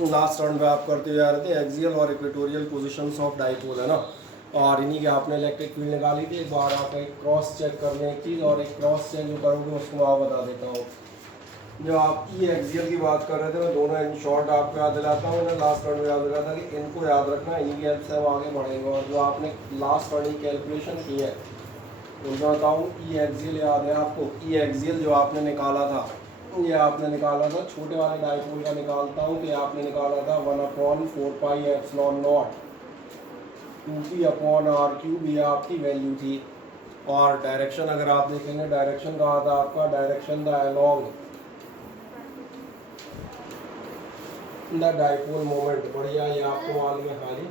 Last round में आप करते हुए आ रहे थे एक्सियल और इक्वेटोरियल पोजीशंस ऑफ डाइपोल, है ना। और इन्हीं के आपने इलेक्ट्रिक फील्ड निकाली थी। एक बार आप एक क्रॉस चेक कर लें एक चीज़, और एक क्रॉस चेक जो करोगे उसको आप बता देता हूँ। जो आप ये एक्सियल की बात कर रहे थे मैं दोनों इन शॉर्ट आपको याद दिलाता हूँ। मैंने लास्ट राउंड में याद दिलाया था कि इनको याद रखना, इन्हीं की हेल्प से हम आगे बढ़ेंगे। और जो आपने लास्ट राउंड की कैलकुलेशन की है उनमें बताऊँ, ई एक्सियल याद है आपको? ई एक्सियल जो आपने निकाला था, ये आपने निकाला था छोटे वाले डाइपोल का निकालता हूँ कि आपने निकाला था 1/4πε0 2p/r³ ये आपकी वैल्यू थी। और डायरेक्शन अगर आप देखेंगे, डायरेक्शन कहा था आपका, direction the along the dipole moment. बढ़िया, ये आपको मालूम है खाली।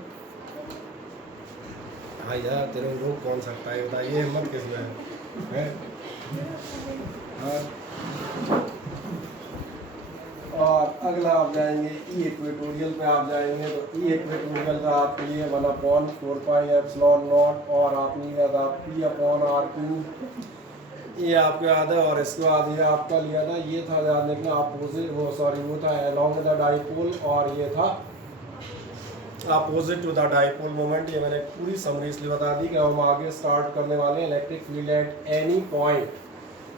हाँ यार, तेरे को रोक कौन सकता है बताइए, हिम्मत किसमें है? हाँ। और अगला आप जाएंगे ई इक्वेटोरियल पे, आप जाएंगे तो ई इक्वेटोरियल का आपके लिए 1/4πε0 और आपने लिया था p/r³, ये आपको याद है। और इसके बाद ये आपका लिया था, ये था याद रखना अपोजिट, वो सॉरी वो था अलोंग द डाइपोल, और ये था opposite to the dipole moment. ये मैंने पूरी समरी इसलिए बता दी कि हम आगे स्टार्ट करने वाले हैं electric field at any point.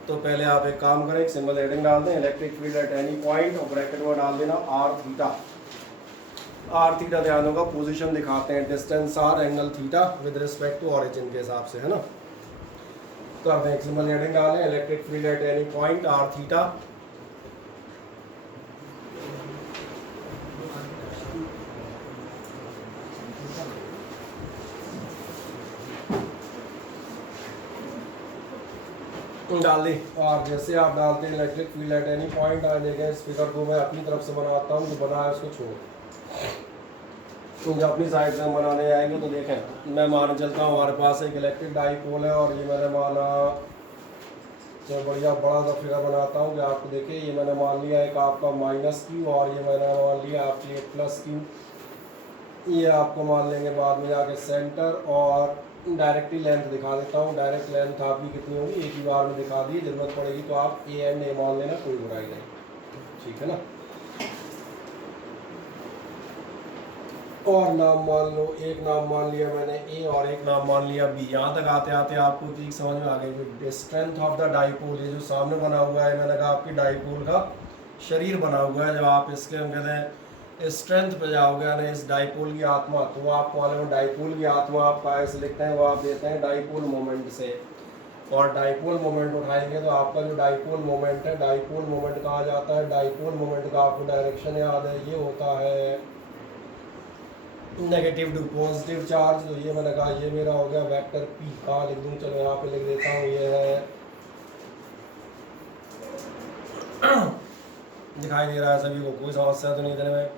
तो पहले आप एक काम करें, एक सिंबल हेडिंग डाल दें, electric field at any point, और ब्रैकेट में डाल देना आर थीटा। आर थीटा ध्यान होगा पोजीशन दिखाते हैं, distance R, angle theta with respect to origin के हिसाब से, है ना। तो आप एक सिंबल हेडिंग डालें, electric field at any point R theta. डाल दी। और जैसे आप डालते हैं electric field at any point, आ देखें इस फिगर को मैं अपनी तरफ से बनाता हूँ, जो बना है उसको छोड़, तो जब अपनी साइड से हम बनाने जाएंगे तो देखें, मैं मान चलता हूँ हमारे पास एक इलेक्ट्रिक डाइपोल है, और ये मैंने माना, तो बढ़िया बड़ा सा फिगर बनाता हूँ कि आपको देखिए, ये मैंने मान लिया एक आपका -q, और ये मैंने मान लिया आपकी एक +q। ये आपको मान लेंगे बाद में जाके सेंटर, और डायरेक्टली लेंथ दिखा देता हूँ। डायरेक्ट लेंथ आपकी कितनी होगी एक ही बार में दिखा दी, जरूरत पड़ेगी तो आप ए एंड ए मान लेना, कोई बुराई नहीं, ठीक है ना। और नाम मान लो, एक नाम मान लिया मैंने ए और एक नाम मान लिया बी। यहाँ तक आते आते आपको ठीक समझ में आ गई स्ट्रेंथ ऑफ द डाइपोल। ये जो सामने बना हुआ है, मैंने कहा आपकी डाइपोल का शरीर बना हुआ है। जब आप इसके हम कहते हैं स्ट्रेंथ पे जाओगे, यानी इस डाइपोल की आत्मा, तो वो आपको मालूम है डाइपोल की आत्मा आप कैसे लिखते हैं, वो आप देते हैं डाइपोल मोमेंट से। और डाइपोल मोमेंट उठाएंगे तो आपका जो डाइपोल मोमेंट है, डाइपोल मोमेंट कहा जाता है, डाइपोल मोमेंट का आपको डायरेक्शन याद है, ये होता है नेगेटिव टू पॉजिटिव चार्ज। तो ये मैंने कहा ये मेरा हो गया वेक्टर पी। कहाँ लिख दूँ, चलो यहाँ पे लिख देता हूँ, ये है दिखाई दे रहा है सभी को, कोई समस्या तो नहीं देने में।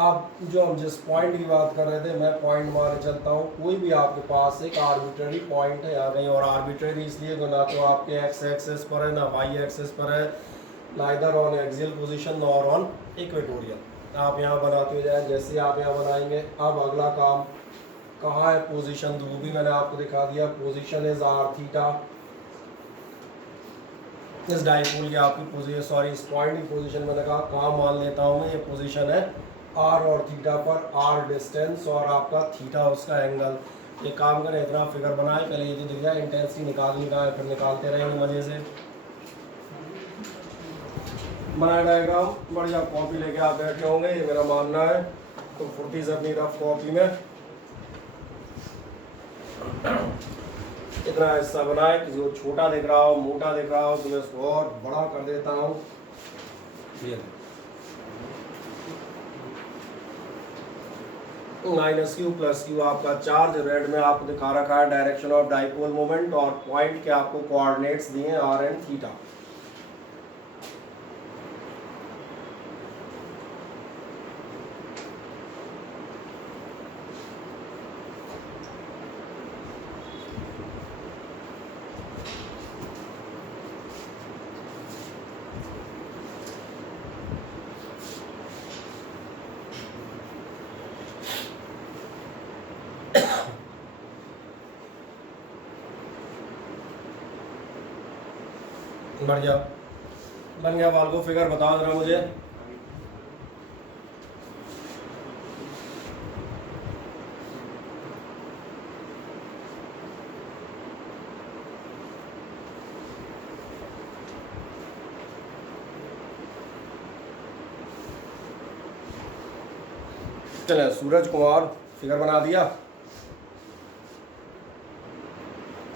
अब जो हम जिस पॉइंट की बात कर रहे थे, मैं पॉइंट मान चलता हूँ, कोई भी आपके पास एक आर्बिट्ररी पॉइंट है या नहीं। और आर्बिट्ररी इसलिए ना तो आपके एक्स एक्सेस पर है, ना वाई एक्सेस पर है, neither on axial position nor on equatorial. आप यहाँ बनाते हो जाए, जैसे आप यहाँ बनाएंगे। अब अगला काम कहाँ है, पोजीशन, तो वो भी मैंने आपको दिखा दिया। Position is r theta. इस डाइपोल की आपकी पोजीशन, सॉरी इस पॉइंट की पोजीशन मैंने कहा कहाँ मान लेता हूँ मैं, ये पोजीशन है आर और थीटा पर। आर डिस्टेंस और आपका थीटा उसका एंगल। ये काम करें, इतना फिगर बनाए, पहले ये तो दिख जाए, इंटेंसिटी निकाल फिर निकालते रहेंगे मजे से। बनाए डायग्राम, बढ़िया कॉपी लेके आप बैठे होंगे, ये मेरा मानना है। तो फुर्ती से अपनी रफ कॉपी में इतना हिस्सा बनाए, किसी को छोटा दिख रहा हो, मोटा दिख रहा हो, तो मैं इसको और बड़ा कर देता हूँ। -q + q आपका चार्ज, रेड में आपको दिखा रखा है डायरेक्शन ऑफ डाइपोल मोमेंट, और पॉइंट के आपको कोऑर्डिनेट्स दिए आर एंड थीटा। बढ़िया बन गया। वाल को फिगर बताओ जरा मुझे। चले सूरज कुमार फिगर बना दिया।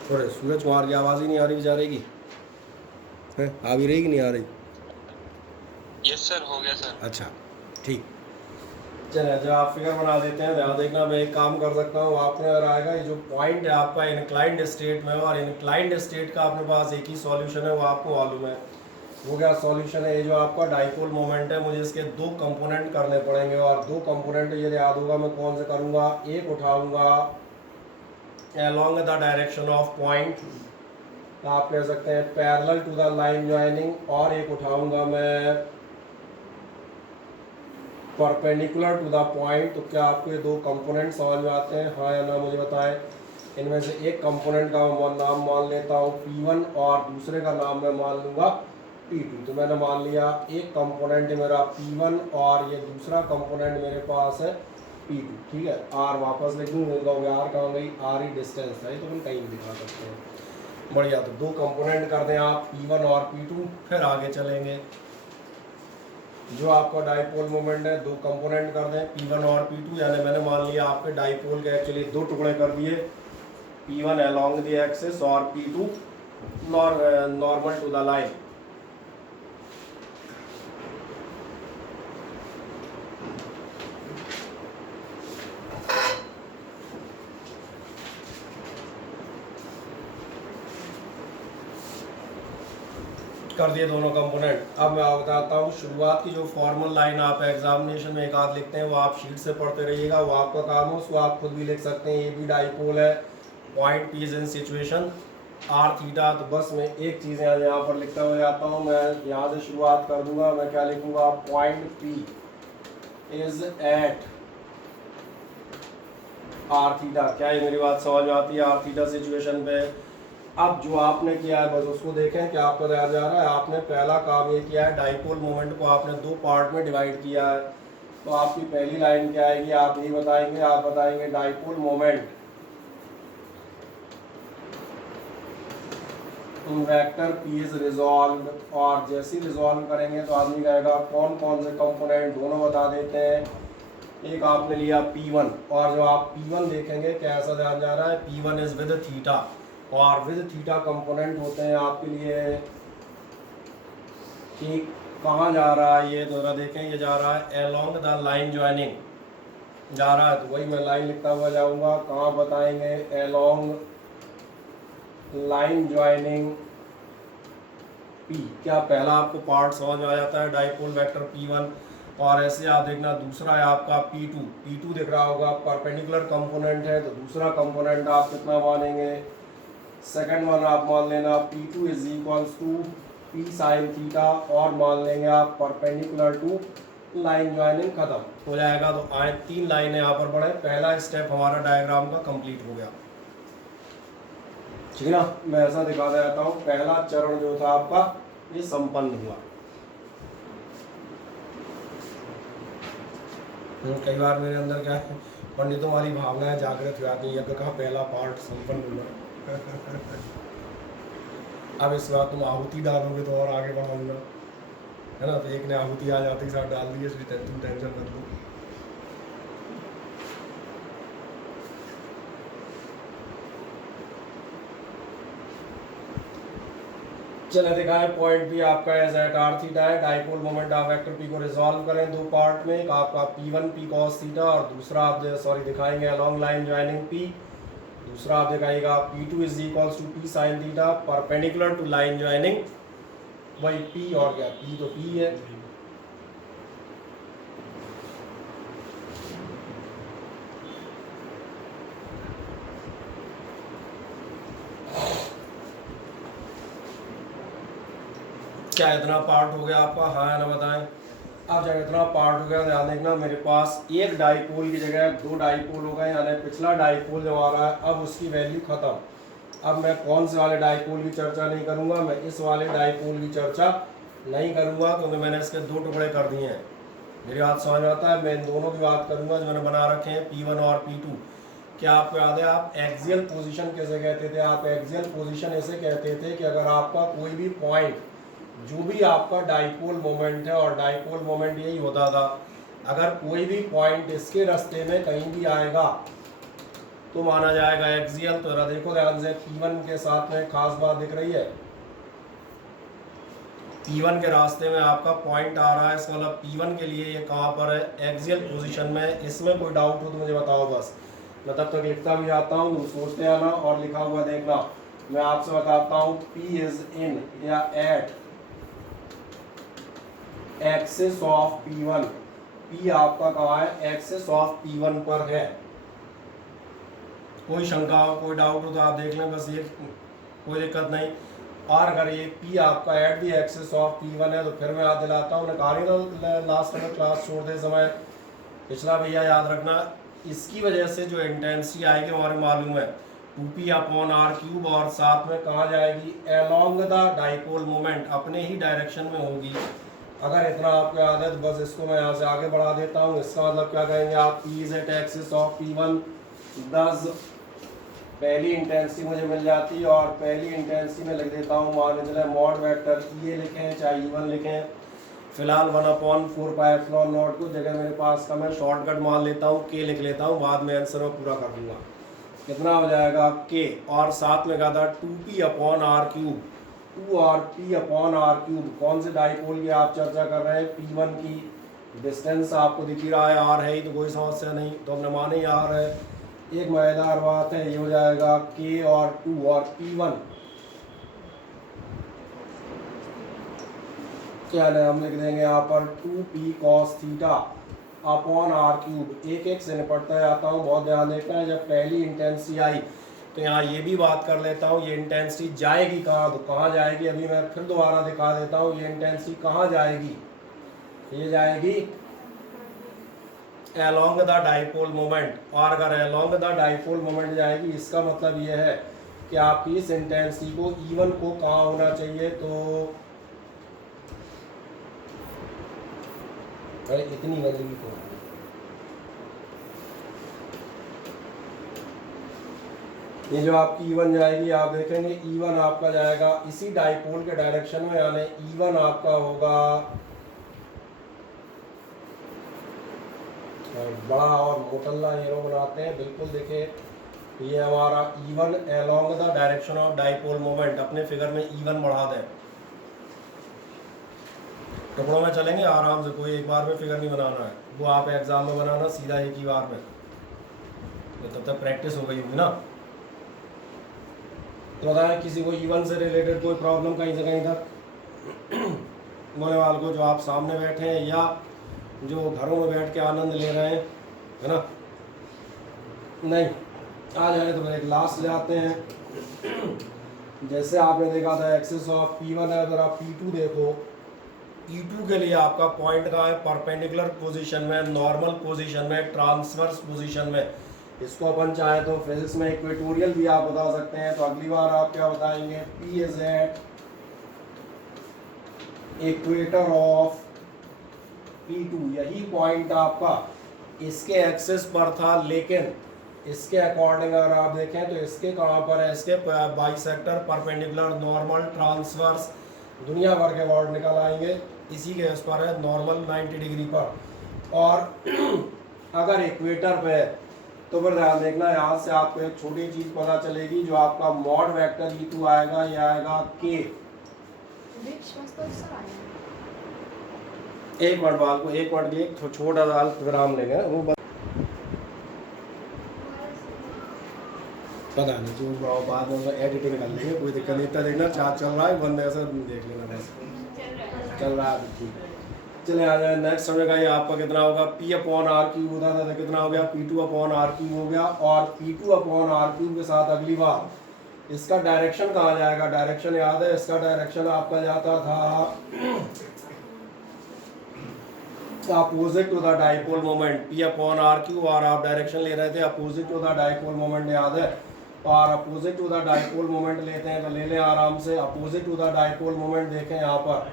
थोड़े सूरज कुमार की आवाज़ ही नहीं आ रही बेचारे की, है आ भी रही कि नहीं आ रही? यस सर, हो गया सर। अच्छा ठीक। चलिए जब आप फिगर बना देते हैं ध्यान देखना, मैं एक काम कर सकता हूँ, आपने अगर आएगा ये जो पॉइंट है आपका इनक्लाइंड स्टेट में, और इनक्लाइंड स्टेट का अपने पास एक ही सॉल्यूशन है, वो आपको मालूम है। वो क्या सॉल्यूशन है? ये जो आपका डाइपोल मोमेंट है, मुझे इसके दो कंपोनेंट करने पड़ेंगे, और दो कंपोनेंट ये याद होगा मैं कौन से करूँगा। एक उठाऊँगा along the direction of point, आप कह सकते हैं parallel to the line joining, और एक उठाऊँगा मैं परपेंडिकुलर टू द पॉइंट। तो क्या आपको ये दो कंपोनेंट समझ में आते हैं, हाँ या ना मुझे बताएं। इनमें से एक कंपोनेंट का मैं नाम मान लेता हूँ P1 और दूसरे का नाम मैं मान लूँगा P2। तो मैंने मान लिया एक कंपोनेंट है मेरा P1 और ये दूसरा कंपोनेंट मेरे पास है P2, ठीक है। R वापस लिख दूँ, R कहाँ गई? R ही डिस्टेंस है, तो हम कहीं भी दिखा सकते हैं। बढ़िया, तो दो कंपोनेंट कर दें आप P1 और P2, फिर आगे चलेंगे। जो आपका डाइपोल मोमेंट है दो कंपोनेंट कर दें P1 और P2, यानी मैंने मान लिया आपके डाइपोल के एक्चुअली दो टुकड़े कर दिए, P1 along the axis और P2 normal to the line. कर दिए दोनों कंपोनेंट। अब मैं बताता हूँ शुरुआत की जो फॉर्मल लाइन आप एग्जामिनेशन में एक आध लिखते हैं, वो आप शीट से पढ़ते रहिएगा, वो आपका काम हो, उसको आप खुद भी लिख सकते हैं। ये भी डाइपोल है, point P is in situation r theta. तो बस मैं एक चीज़ यहाँ पर लिखता हुआ जाता हूँ, मैं यहाँ से शुरुआत कर दूंगा। मैं क्या लिखूंगा? Point P is at r theta. क्या ये मेरी बात समझ में आती है? आर थीटा सिचुएशन पे। अब जो आपने किया है बस उसको देखें कि आपको ध्यान जा रहा है। आपने पहला काम ये किया है, डाइपोल मोमेंट को आपने दो पार्ट में डिवाइड किया है। तो आपकी पहली लाइन क्या आएगी? आप यही बताएंगे, आप बताएंगे dipole moment vector P is resolve. और जैसे ही रिजॉल्व करेंगे तो आदमी कहेगा कौन कौन से कंपोनेंट, दोनों बता देते हैं। एक आपने लिया P1, और जो आप P1 देखेंगे कैसा ध्यान जा रहा है, P1 इज विद थीटा, और विद थीटा कंपोनेंट होते हैं आपके लिए कि कहाँ जा रहा है ये, दोनों देखें, ये जा रहा है अलोंग द लाइन ज्वाइनिंग जा रहा है। तो वही मैं लाइन लिखता हुआ जाऊंगा, कहाँ बताएंगे? Along line joining P। क्या पहला आपको पार्ट समझ में आ जाता है, डाइपोल वेक्टर P1। और ऐसे आप देखना दूसरा है आपका P2। P2 दिख रहा होगा, परपेंडिकुलर कंपोनेंट है, तो दूसरा कंपोनेंट आप कितना मानेंगे? सेकंड वन आप मान लेना P2 is equals to P sine theta, और मान लेंगे आप परपेंडिकुलर टू लाइन ज्वाइनिंग। खत्म हो जाएगा। तो आए तीन लाइनें यहाँ पर बढ़े, पहला स्टेप हमारा डायग्राम का कंप्लीट हो गया, ठीक है ना। मैं ऐसा दिखा देता हूँ, पहला चरण जो था आपका ये संपन्न हुआ। कई बार मेरे अंदर क्या है, पंडितों वाली भावनाएं जागृत हो जाती है, यज्ञ का पहला पार्ट संपन्न हुआ। अब इस बात तुम आहुति डालोगे तो और आगे बढ़ाऊंगा, है ना। तो एक ने आहुति आ जाती साथ डाल दी, इसलिए तुम टेंशन मत लो। चले दिखाएं पॉइंट भी आपका एज एट आर थीटा है। Dipole moment of vector P को रिजॉल्व करें दो पार्ट में, एक आपका P1 P cos थीटा, और दूसरा आप दिखाएंगे अलोंग लाइन ज्वाइनिंग P। दूसरा आप दिखाएगा P2 is equals to P sine theta, perpendicular to line joining वही P, और क्या P तो P है। क्या इतना पार्ट हो गया आपका, हाँ या ना बताएं। अब जब इतना पार्ट हो गया ध्यान देखना, मेरे पास एक डाइपोल की जगह दो डाइपोल हो गए, यानी पिछला डाइपोल जो आ रहा है अब उसकी वैल्यू खत्म। अब मैं कौन से वाले डाइपोल की चर्चा नहीं करूंगा, मैं इस वाले डाइपोल की चर्चा नहीं करूंगा, क्योंकि मैंने इसके दो टुकड़े कर दिए हैं। मेरी बात समझ आता है। मैं इन दोनों की बात करूंगा जो मैंने बना रखे हैं P1 और P2। क्या आपको याद है आप एक्सियल पोजीशन कैसे कहते थे? आप एक्सियल पोजीशन ऐसे कहते थे कि अगर आपका कोई भी पॉइंट, जो भी आपका डाइपोल मोमेंट है, और डाइपोल मोमेंट यही होता था अगर कोई भी पॉइंट इसके रास्ते में कहीं भी आएगा तो माना जाएगा एक्सियल। तो जरा देखो ध्यान से, P1 के साथ में खास बात दिख रही है, P1 के रास्ते में आपका पॉइंट आ रहा है, इसका मतलब P1 के लिए ये कहाँ पर है, एक्सियल पोजीशन में। इसमें कोई डाउट हो तो मुझे बताओ बस, मैं तब तक लिखता भी जाता हूँ, तुम सोचते आना और लिखा हुआ देखना। मैं आपसे बताता हूँ P इज इन या eight axis of P1, P आपका कहाँ है, एक्सिस ऑफ P1 पर है। कोई शंका हो, कोई डाउट हो तो आप देख लें, बस ये कोई दिक्कत नहीं। और अगर ये P आपका at the axis of P1 है तो फिर मैं याद दिलाता हूँ, कहा नहीं था लास्ट में क्लास छोड़ते समय पिछला, भैया याद रखना, इसकी वजह से जो इंटेंसिटी आएगी हमारे मालूम है 2p अपॉन आर क्यूब, और साथ में कहाँ जाएगी, अलोंग द डाइपोल मोमेंट, अपने ही डायरेक्शन में होगी। अगर इतना आपको याद है तो बस इसको मैं यहाँ से आगे बढ़ा देता हूँ। इसका मतलब क्या कहेंगे आप, P is at axis of P1, दस पहली इंटेंसिटी मुझे मिल जाती है, और पहली इंटेंसिटी में लिख देता हूँ, मान चले मॉड वेक्टर ये लिखें चाहे E1 लिखें, फिलहाल 1/4πε0 को जगह मेरे पास का मैं शॉर्टकट मान लेता हूँ, K लिख लेता हूँ, बाद में आंसर में पूरा कर दूंगा। कितना हो जाएगा K, और साथ में कहा था 2p अपॉन आर क्यूब, 2 और p अपॉन आर क्यूब। कौन से डाइपोल की आप चर्चा कर रहे हैं, P1 की। डिस्टेंस आपको दिख ही रहा है, आर है ही तो कोई समस्या नहीं, तो हमने माने ही आर है। एक मजेदार बात है, ये हो जाएगा K और 2 और P1 क्या है, हम लिख देंगे यहाँ पर 2p cos theta upon r cube. एक एक से निपटता जाता हूँ, बहुत ध्यान देना है। जब पहली इंटेंसिटी आई तो यहाँ ये भी बात कर लेता हूँ, ये इंटेंसिटी जाएगी कहाँ, तो कहाँ जाएगी, अभी मैं फिर दोबारा दिखा देता हूँ, ये इंटेंसिटी कहाँ जाएगी, ये जाएगी along द डाइपोल मोमेंट। और अगर along द डाइपोल मोमेंट जाएगी, इसका मतलब ये है कि आपकी इस इंटेंसिटी को E1 को कहाँ होना चाहिए, तो अरे इतनी गंदगी को ये जो आपकी E1 जाएगी, आप देखेंगे E1 आपका जाएगा इसी डाइपोल के डायरेक्शन में, यानी E1 आपका होगा बड़ा और मोटल्ला एरो बनाते हैं, बिल्कुल देखिए ये हमारा E1 along the direction of dipole moment. अपने फिगर में E1 बढ़ा दें, टुकड़ों में चलेंगे आराम से, कोई एक बार में फिगर नहीं बनाना है, वो आप एग्जाम में बनाना सीधा एक ही बार में, तो तब तक प्रैक्टिस हो गई होगी ना। तो बताएं किसी को E1 से रिलेटेड कोई प्रॉब्लम कहीं से कहीं तक बोले वाले को, जो आप सामने बैठे हैं या जो घरों में बैठ के आनंद ले रहे हैं, है ना। नहीं आ जाए तो एक लास्ट ले आते हैं। जैसे आपने देखा था एक्सिस ऑफ P1 है, अगर आप P2 देखो, P2 के लिए आपका पॉइंट कहाँ है, परपेंडिकुलर पोजीशन में, नॉर्मल पोजीशन में, ट्रांसवर्स पोजीशन में। इसको अपन चाहे तो फिजिक्स में इक्वेटोरियल भी आप बता सकते हैं। तो अगली बार आप क्या बताएंगे, P is at equator of P2, यही पॉइंट आपका इसके एक्सिस पर था, लेकिन इसके अकॉर्डिंग अगर आप देखें तो इसके कहाँ पर है, इसके बाइसेक्टर, परपेंडिकुलर, नॉर्मल, ट्रांसवर्स, दुनिया भर के वर्ड निकल आएंगे, इसी के इस पर है नॉर्मल 90 डिग्री पर। और अगर इक्वेटर पे है तो फिर ध्यान देखना, यहाँ से आपको एक छोटी चीज़ पता चलेगी, जो आपका मॉड वेक्टर E2 आएगा, ये आएगा K। एक मिनट बाद को, एक मिनट के लिए छोटा सा विराम लेंगे, वो पता नहीं जो बाद में एडिटिंग कर लेंगे, कोई दिक्कत नहीं। इतना देखना चार्ज चल रहा है, बंद ऐसा देख लेना, बस चल रहा है ठीक। चले आ जाए नेक्स्ट समय का, ये आपका कितना होगा, P अपॉन आर क्यूब होता था, तो कितना हो गया, P2 अपॉन आर क्यूब हो गया। और P2 अपॉन आर क्यूब के साथ अगली बार इसका डायरेक्शन कहाँ जाएगा, डायरेक्शन याद है, इसका डायरेक्शन आपका जाता था opposite to the dipole moment, P upon r cube, और आप डायरेक्शन ले रहे थे opposite to the dipole moment, याद है। और opposite to the dipole moment लेते हैं तो ले लें आराम से, opposite to the dipole moment देखें, यहाँ पर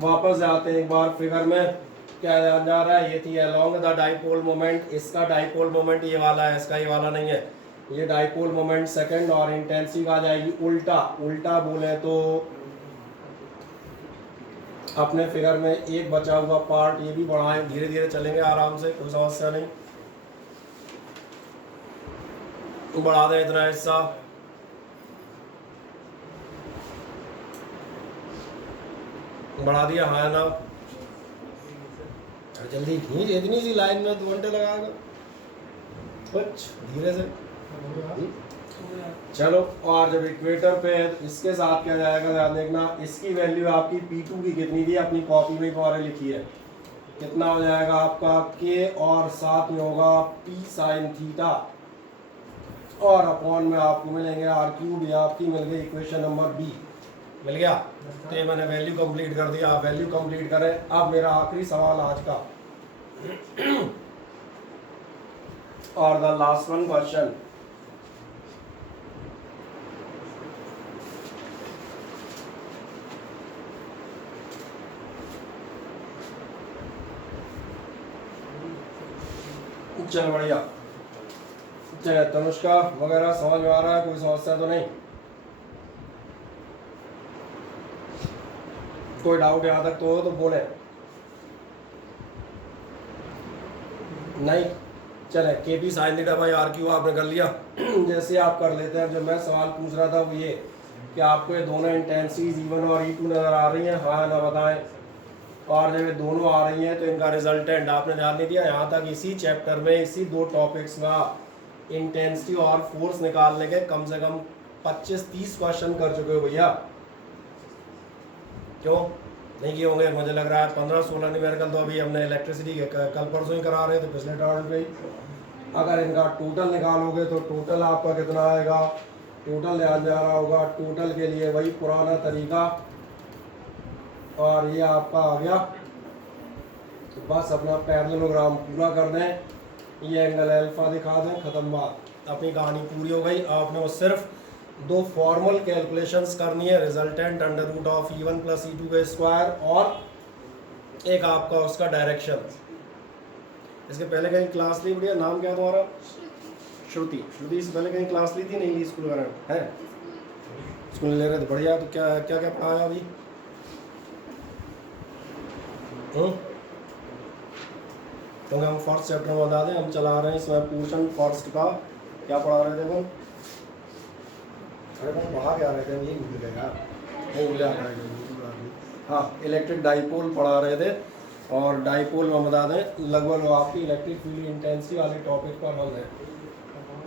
वापस जाते हैं एक बार फिगर में, क्या ध्यान जा रहा है, ये थी अलोंग द डाइपोल मोमेंट, इसका डाइपोल मोमेंट ये वाला है, इसका ये वाला नहीं है, ये डाइपोल मोमेंट सेकंड। और इंटेंसिटी आ जाएगी उल्टा, उल्टा बोले तो अपने फिगर में एक बचा हुआ पार्ट ये भी बढ़ाएं, धीरे धीरे चलेंगे आराम से, कोई समस्या नहीं। बढ़ा दें इतना हिस्सा, बढ़ा दिया, हाँ ना। जल्दी खींच, इतनी सी लाइन में 2 घंटे लगाएगा, कुछ धीरे से। चलो, और जब इक्वेटर पे है तो इसके साथ क्या जाएगा ध्यान देखना, इसकी वैल्यू आपकी P2 की कितनी थी, अपनी कॉपी में तुम्हारे लिखी है, कितना हो जाएगा आपका K, और साथ में होगा P sin थीटा, और अपॉन में आपको मिलेंगे R3। ये आपकी मिल गई इक्वेशन नंबर B, मिल गया। तो ये मैंने वैल्यू कंप्लीट कर दिया, आप वैल्यू कंप्लीट करें। अब मेरा आखिरी सवाल आज का और द लास्ट वन क्वेश्चन, चल बढ़िया। चले तनुष्का वगैरह समझ में आ रहा है, कोई समस्या तो नहीं, कोई डाउट यहाँ तक तो हो तो बोले, नहीं। चले, KP sin theta by RQ आपने कर लिया। जैसे आप कर लेते हैं, जो मैं सवाल पूछ रहा था वो ये कि आपको ये दोनों इंटेंसिटीज E1 और E2 नज़र आ रही हैं, हाँ ना बताएं। और जब ये दोनों आ रही हैं तो इनका रिजल्टेंट आपने ध्यान नहीं दिया। यहाँ तक इसी चैप्टर में इसी 2 टॉपिक्स में इंटेंसिटी और फोर्स निकालने के कम से कम 25-30 क्वेश्चन कर चुके हो भैया, क्यों नहीं किए होंगे? मुझे लग रहा है 15-16 न्यूमेरिकल तो अभी हमने इलेक्ट्रिसिटी के कल परसों ही करा रहे थे, पिछले टर्म पे ही। अगर इनका टोटल निकालोगे तो टोटल आपका कितना आएगा, टोटल ध्यान जा रहा होगा, टोटल के लिए वही पुराना तरीका, और ये आपका आ गया। तो बस अपना पैरेललोग्राम पूरा कर दें, ये एंगल अल्फा दिखा दें, ख़त्म बात, अपनी कहानी पूरी हो गई। आपने वो सिर्फ 2 फॉर्मल कैलकुलेशंस करनी है, resultant under root of E1 plus E2 का स्क्वायर, और एक आपका उसका डायरेक्शन। इसके पहले कहीं क्लास ली बढ़िया, नाम क्या तुम्हारा? श्रुति। श्रुति इससे पहले कहीं क्लास ली थी? नहीं ली, स्कूल वगैरह है, स्कूल ले रहे थे, बढ़िया। तो क्या क्या क्या पढ़ाया अभी? क्योंकि हम फर्स्ट चैप्टर में बता दें, हम चला रहे हैं इसमें पोर्शन फर्स्ट का। क्या पढ़ा रहे थे हम? अरे हम वहाँ क्या रहे थे, यही भूल गए यार, नहीं भूल आ रहा है। हाँ, इलेक्ट्रिक डाइपोल पढ़ा रहे थे, और डाइपोल में बता दें लगभग आपकी इलेक्ट्रिक फील्ड इंटेंसिटी वाले टॉपिक पर हल है।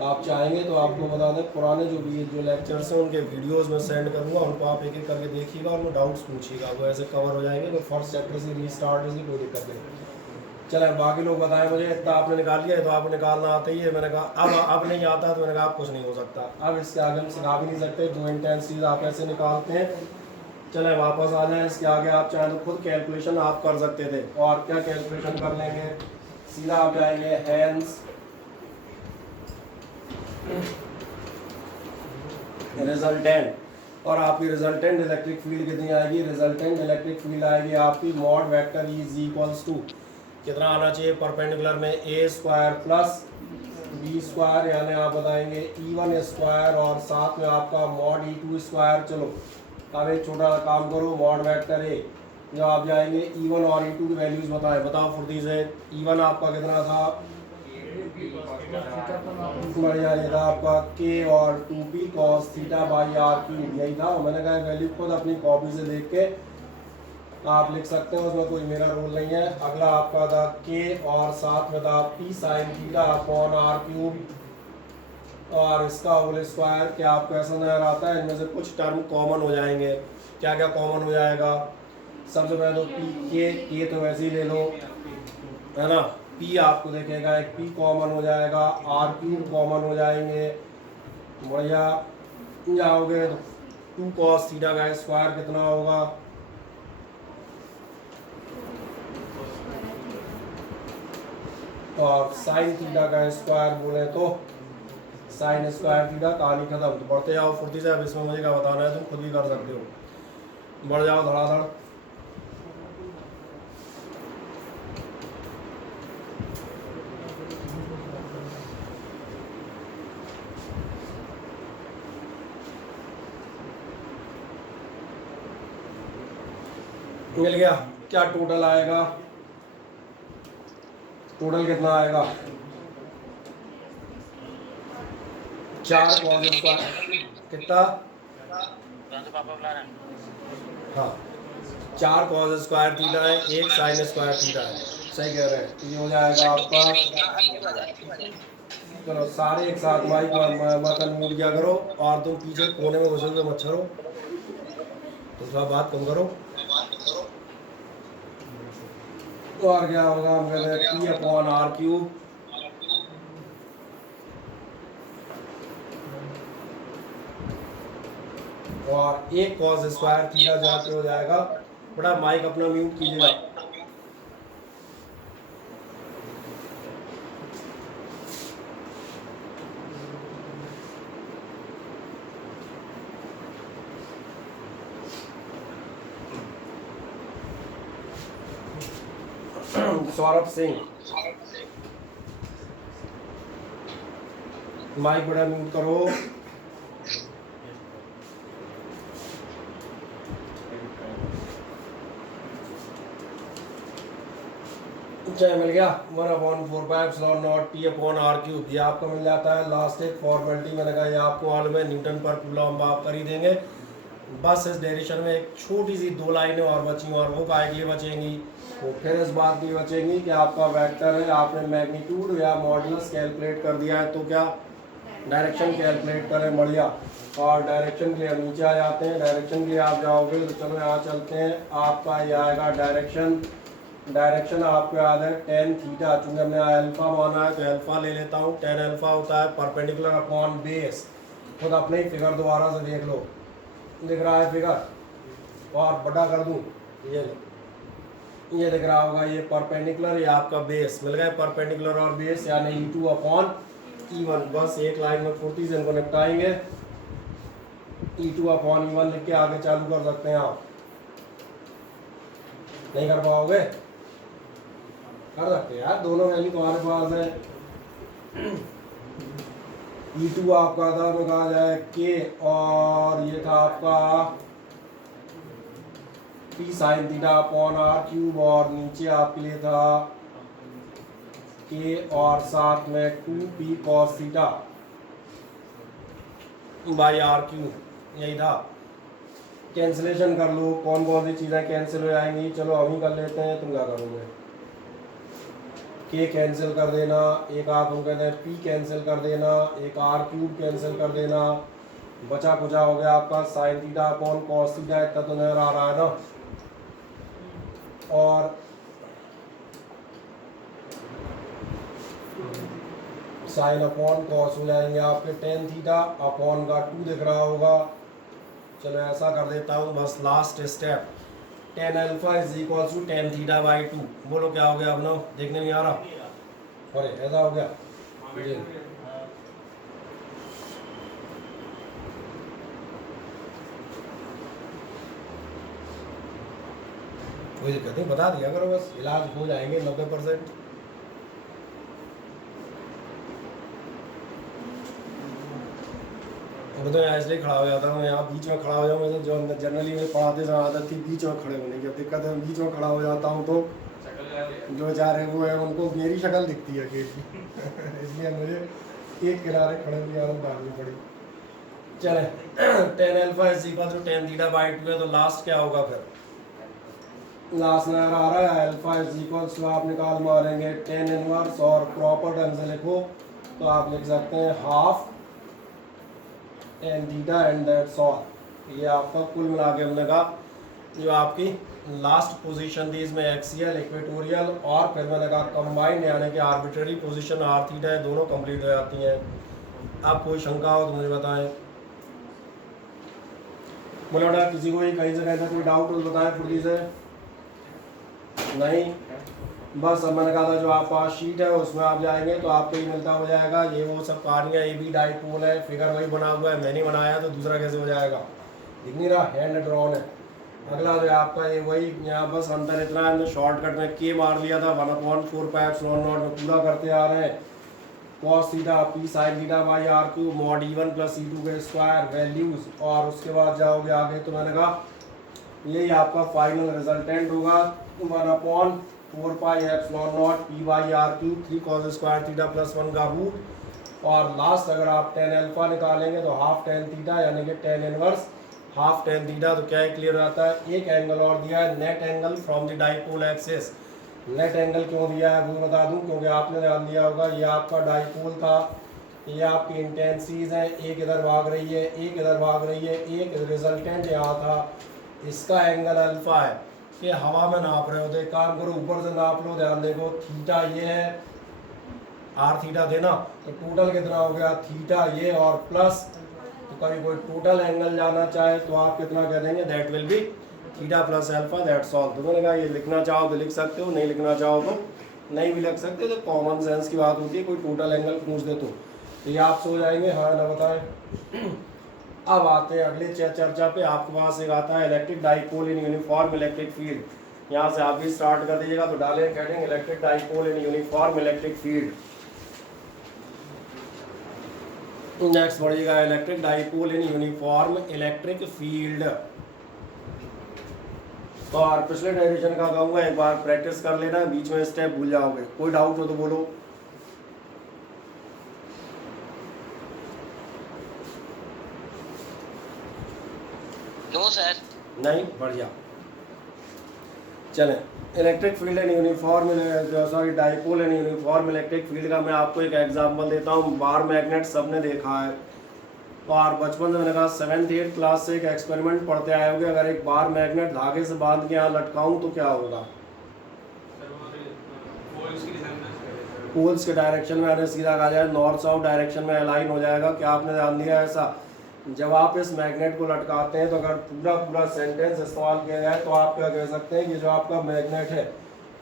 आप चाहेंगे तो आपको बता दें, पुराने जो लेक्चर्स हैं उनके वीडियोस में सेंड करूँगा, उनको आप एक एक करके देखिएगा और उनको डाउट्स पूछिएगा, वो ऐसे कवर हो जाएंगे। तो फर्स्ट चैप्टर से रीस्टार्ट इसलिए कोई दिक्कत नहीं। चले, बाकी लोग बताएं मुझे, इतना आपने निकाल लिया है तो आपको निकालना आता ही है। मैंने कहा अब नहीं आता, तो मैंने कहा अब कुछ नहीं हो सकता, अब इसके आगे हम सिखा भी नहीं सकते। 2 इंटेंसिटीज आप ऐसे निकालते हैं। चले वापस आ जाए, इसके आगे आप चाहें तो खुद कैलकुलेशन आप कर सकते थे। और क्या कैलकुलेशन कर लेंगे, सीधा आप जाएंगे हैंस रिजल्टेंट, और आपकी रिजल्टेंट इलेक्ट्रिक फील्ड कितनी आएगी? रिजल्टेंट इलेक्ट्रिक फील्ड आएगी आपकी mod vector E is equals to कितना आना चाहिए परपेंडिकुलर में, A square plus B square, यानी आप बताएंगे E1 स्क्वायर, और साथ में आपका मॉड E2 स्क्वायर। चलो अब एक छोटा सा काम करो, मॉड वेक्टर A, जब आप जाएंगे E1 और E2 की वैल्यूज बताओ फुर्ती से। E1 आपका कितना था? बढ़िया, ये था आपका K और 2P cos theta by R3, यही था। मैंने कहा वैल्यू खुद अपनी कॉपी से देख के आप लिख सकते हैं, उसमें कोई मेरा रोल नहीं है। अगला आपका था K, और साथ में था P sin theta upon R3, और इसका होल स्क्वायर। क्या आपको ऐसा नजर आता है? इनमें से कुछ टर्म कॉमन हो जाएंगे। क्या क्या कॉमन हो जाएगा? सबसे पहले तो K तो वैसे ही ले लो, है ना। P आपको देखेगा, एक P कॉमन हो जाएगा, R3 कॉमन हो जाएंगे, बढ़िया। जाओगे तो 2 cos थीटा का स्क्वायर कितना होगा? और साइन थीटा का स्क्वायर बोले तो साइन स्क्वायर थीटा, कहानी खत्म। तो बढ़ते जाओ फुर्ती से, अब इसमें मुझे क्या बताना है, तुम खुद भी कर सकते हो। बढ़ जाओ धड़ाधड़। मिल गया। क्या टोटल आएगा, टोटल कितना आएगा, 4 कॉस स्क्वायर कितना, हाँ 4 कॉस स्क्वायर थीटा है, 1 साइन स्क्वायर थीटा है, सही कह रहे हैं। तो ये हो जाएगा आपका, चलो सारे एक साथ माइक मतलब म्यूट किया करो और तुम पीछे कोने में घुसे हुए मच्छर हो तो थोड़ा बात कम करो। तो और क्या होगा, हम कहते हैं पी अपॉन आर क्यूब और 1 कॉस स्क्वायर थीटा जाके हो जाएगा। बड़ा माइक अपना म्यूट कीजिएगा। सौरभ सिंह माइक बड़ा म्यूट करो। चाहे मिल गया 1/4πε0 ये आपको मिल जाता है। लास्ट एक फॉर्मेलिटी मैंने कहा ये आपको मालूम है, न्यूटन पर कूलम्ब आप कर ही देंगे। बस इस डेरिवेशन में एक छोटी सी 2 लाइनें और बची और वो काय के लिए बचेंगी, तो फिर इस बात की बचेंगी कि आपका वेक्टर है, आपने मैग्नीट्यूड या मॉडुलस कैलकुलेट कर दिया है, तो क्या डायरेक्शन कैलकुलेट करें, बढ़िया। और डायरेक्शन के लिए हम नीचे आ जाते हैं। डायरेक्शन के लिए आप जाओगे तो चलो यहाँ चलते हैं। आपका ये आएगा डायरेक्शन, डायरेक्शन आपको याद है टेन थीटा, चूंकि हमने अल्फा माना है तो अल्फा ले लेता हूँ। टेन अल्फा होता है परपेंडिकुलर अपॉन बेस। खुद अपने ही फिगर दोबारा से देख लो, दिख रहा है फिगर, और बड़ा कर दूँ, ये दिख रहा होगा, ये परपेंडिकुलर, ये आपका बेस मिल गया। परपेंडिकुलर और बेस यानी E2 अपॉन E1। बस एक लाइन में फुर्ती से इनको निपटाएंगे। E2 अपॉन E1 लिख के आगे चालू कर सकते हैं आप, नहीं कर पाओगे, कर सकते हैं यार, दोनों वैल्यू तुम्हारे पास है। E2 आपका था तो कहा जाए के, और ये था आपका p sine theta upon r cube, और नीचे आपके लिए था के और साथ में 2p cos theta by r cube, यही था। कैंसिलेशन कर लो, कौन कौन सी चीज़ें कैंसिल हो जाएंगी, चलो हम ही कर लेते हैं, तुम क्या करोगे। के कैंसिल कर देना, एक आप हम कहते हैं पी कैंसिल कर देना, एक आर क्यूब कैंसिल कर देना, बचा कुचा हो गया आपका sign theta upon cos theta, इतना तो नजर आ रहा है ना। और साइन अपॉन कॉस हो जाएंगे आपके टेन थीटा, अपॉन का 2 दिख रहा होगा। चलो ऐसा कर देता हूँ, बस last step, tan alpha is equal to tan theta by 2। बोलो क्या हो गया, अपना देखने में आ रहा, अरे ऐसा हो गया जी। कोई दिक्कत नहीं, बता दिया करो, बस इलाज हो जाएंगे 90%। मैं तो यहाँ इसलिए खड़ा हो जाता हूँ, यहाँ बीच में खड़ा हो जाऊँ। मैं तो जो जनरली में पढ़ाते समय आदत थी बीच में खड़े होने की, अब दिक्कत है बीच में खड़ा हो जाता हूँ तो जो जा रहे वो है उनको मेरी शक्ल दिखती है अकेली इसलिए मुझे एक किनारे खड़े की आदत डालनी पड़ी। चले tan alpha is equal to tan theta by 2 है, तो लास्ट क्या होगा फिर, लास्ट नजर आ रहा है अल्फा इज इक्वल टू, आप निकाल मारेंगे टेन इनवर्स, और प्रॉपर ढंग से लिखो तो आप लिख सकते हैं half tan theta and that's all. ये आपका कुल मिला के हमने कहा जो आपकी लास्ट पोजीशन थी इसमें एक्सियल, इक्वेटोरियल, और फिर मैंने कहा कंबाइंड यानी कि आर्बिट्ररी पोजीशन आर थीटा है, दोनों कंप्लीट हो जाती हैं। आप कोई शंका हो तो मुझे बताएं। बोलो बेटा किसी को ही कहीं से कहता कोई डाउट हो तो बताएं फुर्ती से। नहीं, बस अब मैंने कहा था जो आपके पास शीट है उसमें आप जाएंगे तो आपको ही मिलता हो जाएगा। ये वो सब कहानियाँ, ये भी डाइपोल है, फिगर वही बना हुआ है, मैंने बनाया तो दूसरा कैसे हो जाएगा, दिख नहीं रहा, हैंड ड्रॉन है। अगला जो है आपका ये वही, यहाँ बस अंतर इतना है, शॉर्टकट में के मार लिया था 1/4πε0 में पूरा करते आ रहे हैं। Cos theta p sine theta by r cube mod E1 plus E2 के स्क्वायर वैल्यूज, और उसके बाद जाओगे आगे तो मैंने कहा यही आपका फाइनल रिजल्टेंट होगा 1/4πε0 p/r³ 3 cos square theta plus 1 का रूट। और लास्ट अगर आप tan अल्फा निकालेंगे तो हाफ tan थीटा यानी कि tan inverse half tan theta. तो क्या क्लियर आता है। एक एंगल और दिया है net angle from the dipole axis. Net angle क्यों दिया है वो बता दूं, क्योंकि आपने ध्यान दिया होगा ये आपका डाइपोल था, ये आपकी इंटेंसीज हैं, एक इधर भाग रही है एक इधर भाग रही है, एक रिजल्टेंट यहाँ था, इसका एंगल अल्फा है। कि हवा में नाप रहे हो तो एक काम करो ऊपर से नाप लो, ध्यान देखो थीटा ये है आर थीटा थे ना, तो टोटल कितना हो गया थीटा ये और प्लस, तो कभी कोई टोटल एंगल जाना चाहे तो आप कितना कह देंगे that will be theta plus alpha that's all. तो मैंने कहा ये लिखना चाहो तो लिख सकते हो, नहीं लिखना चाहो तो नहीं भी लिख सकते, तो कॉमन सेंस की बात होती है, कोई टोटल एंगल पूछ दे तो ये आप सो जाएंगे हाँ ना बताएं। अब आते हैं अगले चर्चा पे। आपके पास एक आता है electric dipole in uniform electric field. यहाँ से आप भी स्टार्ट कर दीजिएगा तो डालें heading electric dipole in uniform electric field. Next बढ़िएगा electric dipole in uniform electric field. और पिछले डेरिवेशन का कहूँगा एक बार प्रैक्टिस कर लेना, बीच में स्टेप भूल जाओगे। कोई डाउट हो तो बोलो। No sir. नहीं बढ़िया। चलें electric field and uniform dipole and uniform electric field का मैं आपको एक एग्जांपल देता हूँ। बार मैग्नेट सबने देखा है और बचपन में मैंने कहा 7th 8th क्लास से एक एक्सपेरिमेंट पढ़ते आए होंगे। अगर एक बार मैग्नेट धागे से बांध के यहाँ लटकाऊं तो क्या होगा। पोल्स के डायरेक्शन में आने सीधा कहा जाए नॉर्थ साउथ डायरेक्शन में अलाइन हो जाएगा। क्या आपने ध्यान दिया ऐसा। जब आप इस मैग्नेट को लटकाते हैं तो अगर पूरा पूरा सेंटेंस इस्तेमाल किया जाए तो आप क्या कह सकते हैं कि जो आपका मैग्नेट है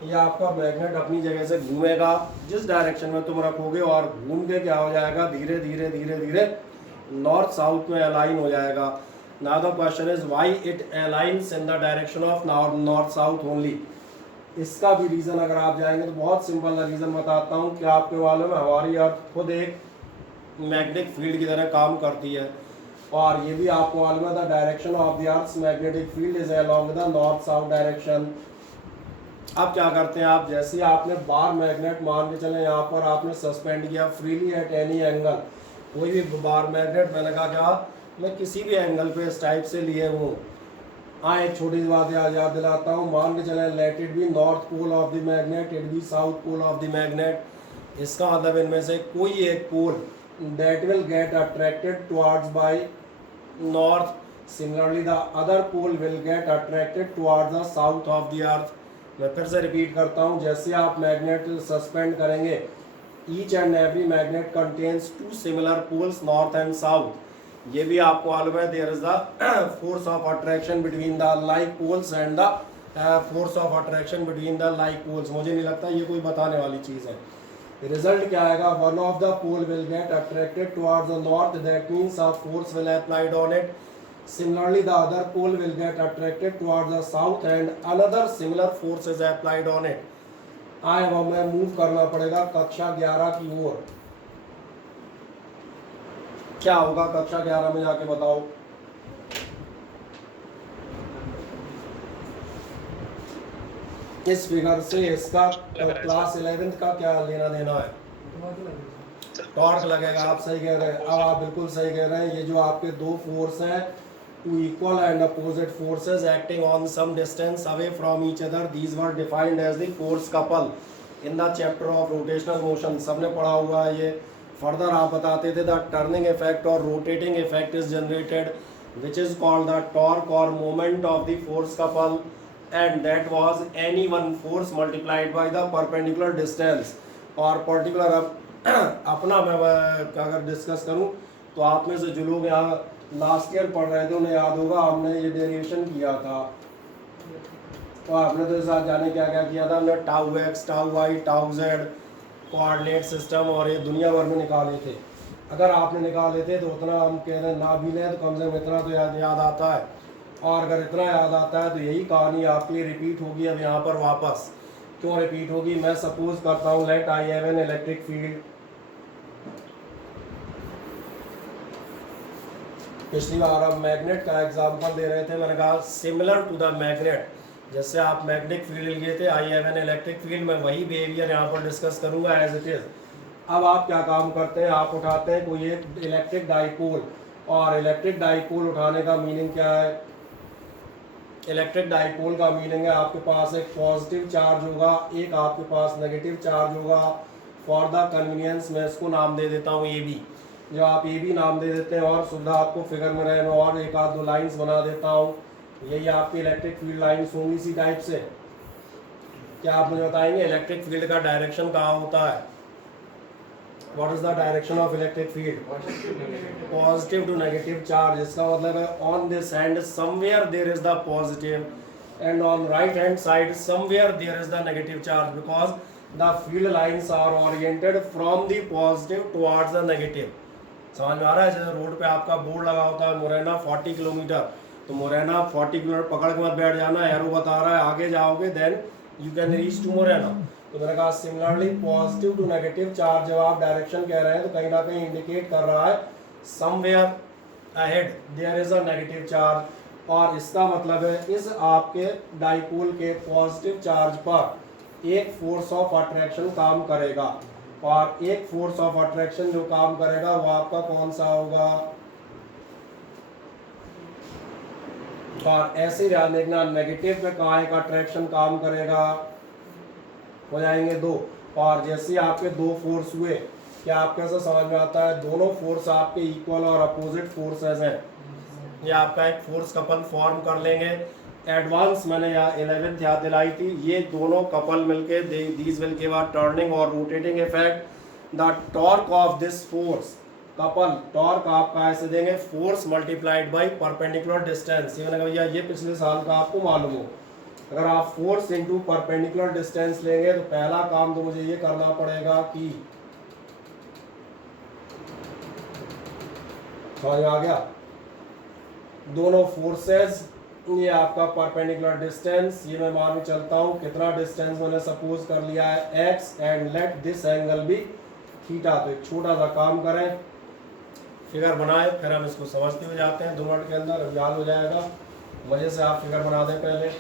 ये आपका मैग्नेट अपनी जगह से घूमेगा जिस डायरेक्शन में तुम रखोगे और घूम के क्या हो जाएगा धीरे धीरे धीरे धीरे नॉर्थ साउथ में अलाइन हो जाएगा। Now the question is why it aligns in the direction of north south only. इसका भी रीज़न अगर आप जाएंगे तो बहुत सिंपल रीज़न बताता हूँ कि आपके मालूम है हमारी अर्थ खुद एक मैग्नेटिक फील्ड की तरह काम करती है और ये भी आपको मालूम है the direction of the earth's magnetic field is along the north south direction. अब क्या करते हैं आप, जैसे ही आपने बार मैग्नेट मान के चले यहाँ पर आपने सस्पेंड किया फ्रीली एट एनी एंगल, कोई भी बार मैग्नेट मैंने कहा क्या मैं किसी भी एंगल पे इस टाइप से लिए हूँ। हाँ एक छोटी सी बात याद दिलाता हूँ, मान के चले let it be north pole of the magnet it be south pole of the magnet. इसका मतलब इनमें से कोई एक पोल that will get attracted towards by north, similarly the other pole will get attracted towards the south of the earth। मैं फिर से repeat करता हूँ, जैसे आप मैग्नेट सस्पेंड करेंगे each and every magnet contains two similar poles north and south। ये भी आपको मालूम है there is the force of attraction between the like poles and the force of attraction between the like poles। मुझे नहीं लगता ये कोई बताने वाली चीज़ है। रिजल्ट क्या आएगा, one of the pole will get attracted towards the north that means a force will applied on it, similarly the other pole will get attracted towards the south and another similar force is applied on it. आए अब हमें move करना पड़ेगा कक्षा 11 की ओर। क्या होगा कक्षा 11 में जाके बताओ। इस फिगर से इसका क्लास 11th का क्या लेना देना है, टॉर्क लगेगा। आप सही कह रहे हैं, अब आप बिल्कुल सही कह रहे हैं। ये जो आपके दो फोर्स हैं two equal and opposite forces acting on some distance away from each other, these were defined as the force couple in the chapter of rotational motion. सबने पढ़ा हुआ है ये। फर्दर आप बताते थे द टर्निंग इफेक्ट और rotating effect is generated which is called the torque और moment of the force couple and that was any one force multiplied by the perpendicular distance। और पर्टिकुलर अपना मैं अगर डिस्कस करूं तो आप में से जो लोग यहाँ लास्ट ईयर पढ़ रहे थे उन्हें याद होगा हमने ये डेरिवेशन किया था। तो आपने तो इस साथ जाने क्या क्या किया था, हमने tau x tau y tau z coordinate system और ये दुनिया भर में निकाले थे। अगर आपने निकाले थे तो उतना हम कह रहे हैं ना भी लें तो कम से कम इतना तो याद आता है। और अगर इतना याद आता है तो यही कहानी आपके लिए रिपीट होगी अब यहाँ पर वापस। क्यों रिपीट होगी, मैं सपोज करता हूँ let I have an electric field. पिछली बार हम मैग्नेट का एग्जांपल दे रहे थे, मैंने कहा सिमिलर टू द मैग्नेट, जैसे आप मैग्नेटिक फील्ड लिए थे, आई हैव एन इलेक्ट्रिक फील्ड, मैं वही बिहेवियर यहाँ पर डिस्कस करूँगा एज इट इज़। अब आप क्या काम करते हैं, आप उठाते हैं कोई एक इलेक्ट्रिक डाइपोल, और इलेक्ट्रिक डाइपोल उठाने का मीनिंग क्या है? इलेक्ट्रिक डाइपोल का मीनिंग है आपके पास एक पॉजिटिव चार्ज होगा, एक आपके पास नेगेटिव चार्ज होगा। फॉर द कन्वीनियंस मैं इसको नाम दे देता हूँ ए बी। जो आप ए बी नाम दे देते हैं और सुविधा आपको फिगर में रहे, मैं और एक आध दो लाइंस बना देता हूँ। यही आपकी इलेक्ट्रिक फील्ड लाइंस होंगी इसी टाइप से। क्या आप मुझे बताएंगे इलेक्ट्रिक फील्ड का डायरेक्शन कहाँ होता है? What is the direction of electric field? Positive to negative charge। इसका मतलब है on this hand somewhere there is the positive and on right hand side somewhere there is the negative charge, because the field lines are oriented from the positive towards the negative। समझ में आ रहा है? जैसे road पे आपका board लगा होता है मुरैना 40 किलोमीटर, तो मुरैना 40 किलोमीटर पकड़ के मत बैठ जाना, एरो बता रहा है आगे जाओगे then you can reach to Morena. तो मैंने कहा similarly positive to negative charge, जब आप डायरेक्शन कह रहे हैं तो कहीं ना कहीं इंडिकेट कर रहा है somewhere ahead there is a negative charge, और इसका मतलब है इस आपके डाइपोल के पॉजिटिव चार्ज पर एक फोर्स ऑफ अट्रैक्शन काम करेगा, और एक फोर्स ऑफ अट्रैक्शन जो काम करेगा वो आपका कौन सा होगा? और ऐसे ध्यान देखना नेगेटिव पे कहाँ एक अट्रैक्शन काम करेगा? हो जाएंगे दो, और जैसे आपके दो फोर्स हुए, क्या आपके ऐसा समझ में आता है दोनों फोर्स आपके इक्वल और अपोजिट फोर्सेस हैं, ये आपका एक फोर्स कपल फॉर्म कर लेंगे। एडवांस मैंने यहाँ 11th याद दिलाई थी, ये दोनों कपल मिलके these will give a turning और rotating effect. The torque of this force couple, torque आपका ऐसे देंगे force multiplied by perpendicular distance. ये मैंने कहा भैया ये पिछले साल का आपको मालूम हो, अगर आप फोर्स इंटू परपेंडिकुलर डिस्टेंस लेंगे तो पहला काम तो मुझे ये करना पड़ेगा कि समझ आ गया, दोनों फोर्सेस, ये आपका परपेंडिकुलर डिस्टेंस, ये मैं मान के चलता हूँ कितना डिस्टेंस मैंने सपोज कर लिया है x, and let this angle भी थीटा। तो एक छोटा सा काम करें, फिगर बनाए, फिर हम इसको समझते हुए जाते हैं 2 मिनट के अंदर, याद हो जाएगा। मजे से आप फिगर बना दें पहले।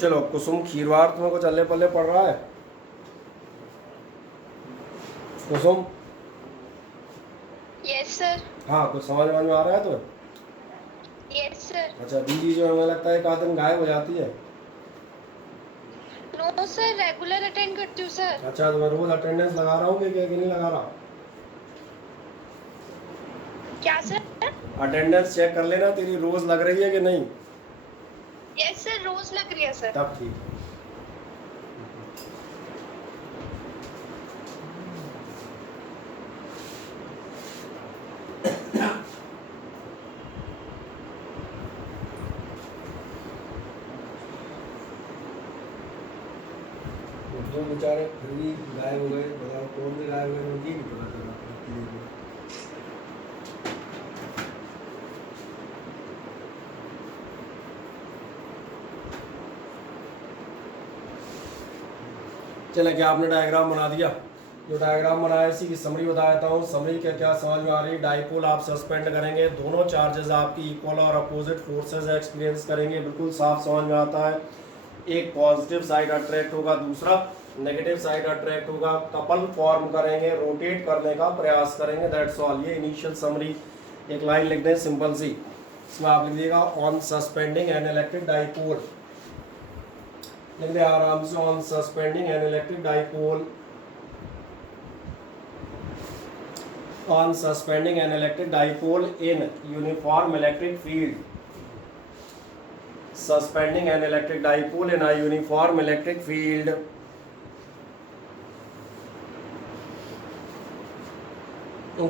चलो कुसुम खीरवार तुम्हें को चलने पल्ले पड़ रहा है? कुसुम यस सर। हाँ, कुछ समझ में आ रहा है तुम्हें? Yes sir. अच्छा, दीदी जो हमें लगता है एक आध दिन गायब हो जाती है। नो सर, रेगुलर अटेंड करती हूँ सर। अच्छा, तो मैं रोज अटेंडेंस लगा रहा हूँ कि नहीं लगा रहा? क्या सर? अटेंडेंस चेक कर लेना तेरी रोज लग रही है कि नहीं। यस सर, रोज लग रही है सर। तब ठीक। जो बेचारे फिर भी गायब हो गए, बताओ कौन से गायब हो गए, मुझे नहीं पता चला। चले, क्या आपने डायग्राम बना दिया? जो डायग्राम बनाया इसी की समरी बता देता हूँ। समरी क्या क्या समझ में आ रही है? डाइपोल आप सस्पेंड करेंगे, दोनों चार्जेस आपकी इक्वल और अपोजिट फोर्सेस एक्सपीरियंस करेंगे, बिल्कुल साफ समझ में आता है। एक पॉजिटिव साइड अट्रैक्ट होगा, दूसरा नेगेटिव साइड अट्रैक्ट होगा, कपल फॉर्म करेंगे, रोटेट करने का प्रयास करेंगे, दैट्स ऑल। ये इनिशियल समरी, एक लाइन लिख दें सिंपल सी, इसमें आप लिख दीजिएगा on suspending an electric dipole, लिख दे आराम से, on suspending an electric dipole, on suspending an electric dipole in uniform electric field, suspending an electric dipole in a uniform electric field,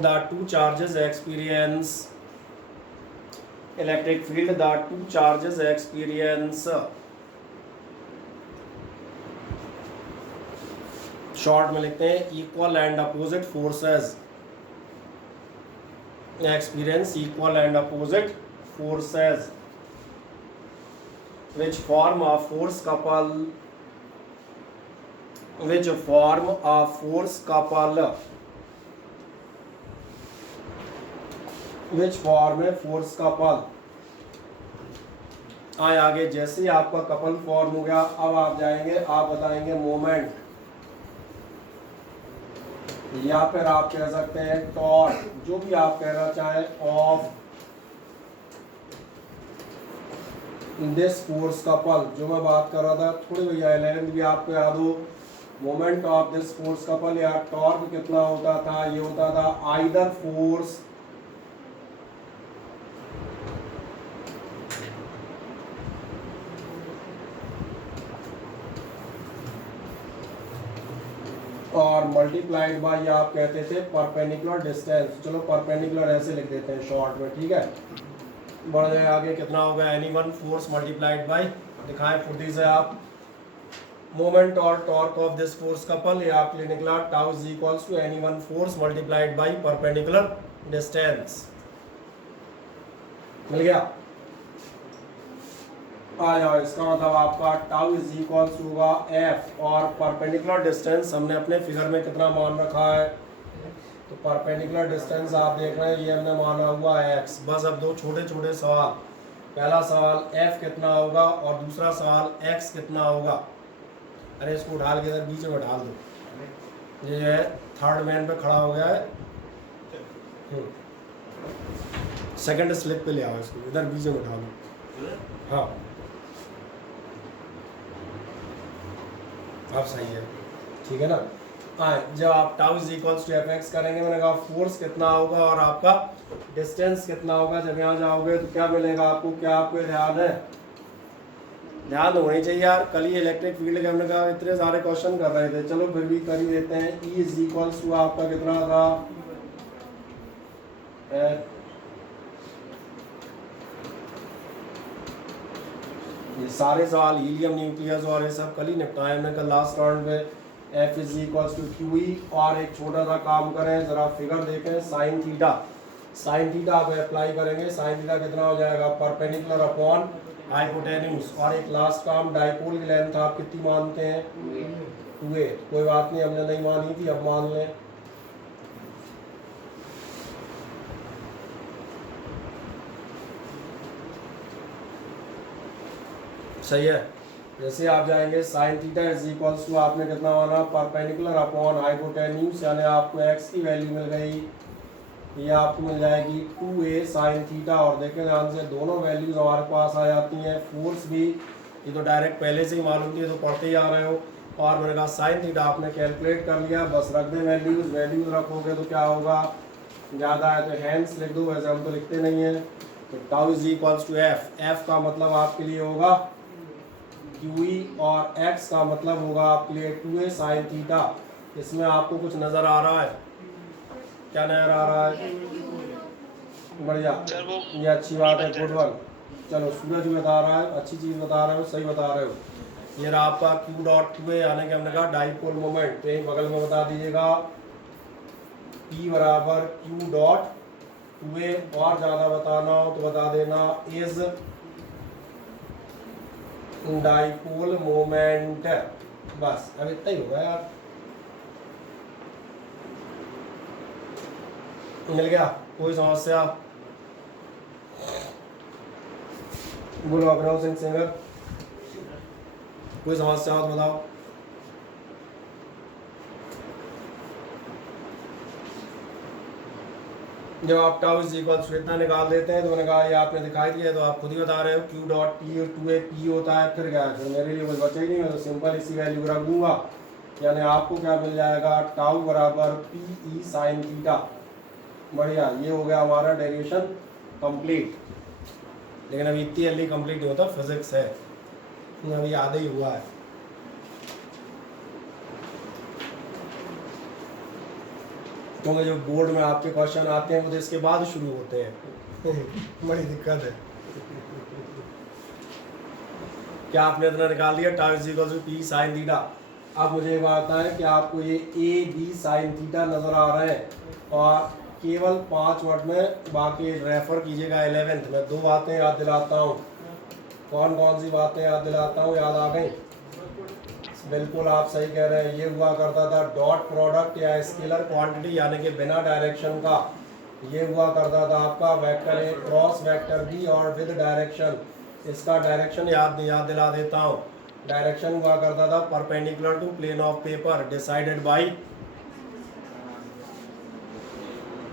the two charges experience electric field, the two charges experience, short में लिखते हैं equal and opposite forces, experience equal and opposite forces which form a force couple, which form a force couple, which form a force couple। आए आगे, जैसे ही आपका couple form हो गया, अब आप जाएंगे, आप बताएंगे मोमेंट, या फिर आप कह सकते हैं टॉर्क, जो भी आप कहना चाहें, ऑफ दिस फोर्स कपल। जो मैं बात कर रहा था थोड़ी भैया 11th भी आपको याद हो, moment of this force couple या टॉर्क कितना होता था, ये होता था आइदर फोर्स और मल्टीप्लाइड बाय, या आप कहते थे परपेंडिकुलर डिस्टेंस। चलो परपेंडिकुलर ऐसे लिख देते हैं शॉर्ट में, ठीक है। बढ़ जाए आगे, कितना होगा, any one force multiplied by, दिखाएं फुर्ती से आप, मोमेंट और torque of this force couple, ये आपके लिए निकला tau is equals to any one force multiplied by perpendicular distance. मिल गया। आ जाओ, इसका मतलब आपका टाउ इज इक्वल्स होगा एफ, और परपेंडिकुलर डिस्टेंस हमने अपने फिगर में कितना मान रखा है, तो परपेंडिकुलर डिस्टेंस आप देख रहे हैं, ये हमने माना हुआ है एक्स। बस अब दो छोटे छोटे सवाल, पहला सवाल एफ कितना होगा और दूसरा सवाल एक्स कितना होगा। अरे इसको उठाल के इधर बीच में डाल दो, ये है थर्ड मैन पे खड़ा हो गया है, सेकंड स्लिप पे ले आओ इसको, इधर बीच में उठा लो, हाँ अब सही है, ठीक है ना। हाँ, जब आप tau is equals to f x करेंगे, मैंने कहा फोर्स कितना होगा और आपका डिस्टेंस कितना होगा। जब यहाँ जाओगे तो क्या मिलेगा आपको, क्या आपको ध्यान है, ध्यान होनी चाहिए यार। कल ही इलेक्ट्रिक फील्ड के हमने कहा इतने सारे क्वेश्चन कर रहे थे, चलो फिर भी कर ही देते हैं। ई इज इक्वल्स टू आपका कितना था, ये सारे सवाल हीलियम न्यूक्लियस और ये सब कल ही निपटाए हमने कल लास्ट राउंड में। F is equals to q e, और एक छोटा सा काम करें, जरा फिगर देखें, साइन थीटा, साइन थीटा आप अप्लाई करेंगे, साइन थीटा कितना हो जाएगा, परपेंडिकुलर अपॉन हाइपोटेन्यूज। और एक लास्ट काम, डाइपोल की लेंथ आप कितनी मानते हैं, 2a। कोई बात नहीं, हमने नहीं मानी थी, अब मान लें। सही है। जैसे आप जाएंगे sine theta is equals to, आपने कितना माना, परपेंडिकुलर अपॉन हाइपोटेन्यूज, यानी आपको एक्स की वैल्यू मिल गई, ये आपको मिल जाएगी 2a साइन थीटा। और देखें ध्यान से, दोनों वैल्यूज हमारे पास आ जाती हैं। फोर्स भी ये तो डायरेक्ट पहले से ही मालूम थी, तो पढ़ते ही आ रहे हो। और मैंने कहा साइन थीटा आपने कैलकुलेट कर लिया, बस रख दें वैल्यूज, वैल्यूज रखोगे तो क्या होगा, ज़्यादा है तो हैंड्स लिख दो, वैसे हम तो लिखते नहीं हैं। तो tau is equals to f, f का मतलब आपके लिए होगा क्यूई, और एक्स का मतलब होगा आपके लिए 2a साइन थीटा। इसमें आपको कुछ नज़र आ रहा है, क्या नज़र आ रहा है, बढ़िया, ये अच्छी बात है, गुड वन। चलो सूरज बता रहा है, अच्छी चीज़ बता रहे हो, सही बता रहे हो। ये रहा आपका क्यू डॉट 2a, यानी कि हमने कहा डाइपोल मोमेंट, तो बगल में बता दीजिएगा P बराबर क्यू डॉट 2a, और ज़्यादा बताना हो तो बता देना इज डाइपोल मोमेंट। बस अब इतना ही होगा यार, मिल गया, कोई समस्या, बोलो अभिनव सिंह सिंगर। कोई समस्या हो तो बताओ। जब आप टाउ इज इक्वल टू इतना निकाल देते हैं तो मैंने कहा ये आपने दिखाई दिया, तो आप खुद ही बता रहे हो q dot t two a p होता है, फिर क्या है, फिर मेरे लिए कुछ बचा ही नहीं है, तो सिंपल इसी वैल्यू रख दूंगा। यानी आपको क्या मिल जाएगा, टाउ बराबर पी ई साइन थीटा। बढ़िया, ये हो गया हमारा डेरिवेशन कंप्लीट। लेकिन अभी इतनी जल्दी कंप्लीट नहीं होता, फिजिक्स है, अभी आधा ही हुआ है। क्योंकि जो बोर्ड में आपके क्वेश्चन आते हैं वो तो इसके बाद शुरू होते हैं बड़ी दिक्कत है। क्या आपने इतना निकाल दिया, tau is equal to p sine theta. अब मुझे ये बात है कि आपको ये ए बी साइन थीटा नजर आ रहे हैं और केवल 5 वर्ड में, बाकी रेफर कीजिएगा 11th में। 2 बातें याद दिलाता हूँ। कौन कौन सी बातें याद दिलाता हूँ, याद आ गई? बिल्कुल आप सही कह रहे हैं। ये हुआ करता था डॉट प्रोडक्ट या स्केलर क्वांटिटी, यानी कि बिना डायरेक्शन का। ये हुआ करता था आपका vector a cross vector b और विद डायरेक्शन। इसका डायरेक्शन याद दिला देता हूँ। डायरेक्शन हुआ करता था perpendicular to plane of paper, decided by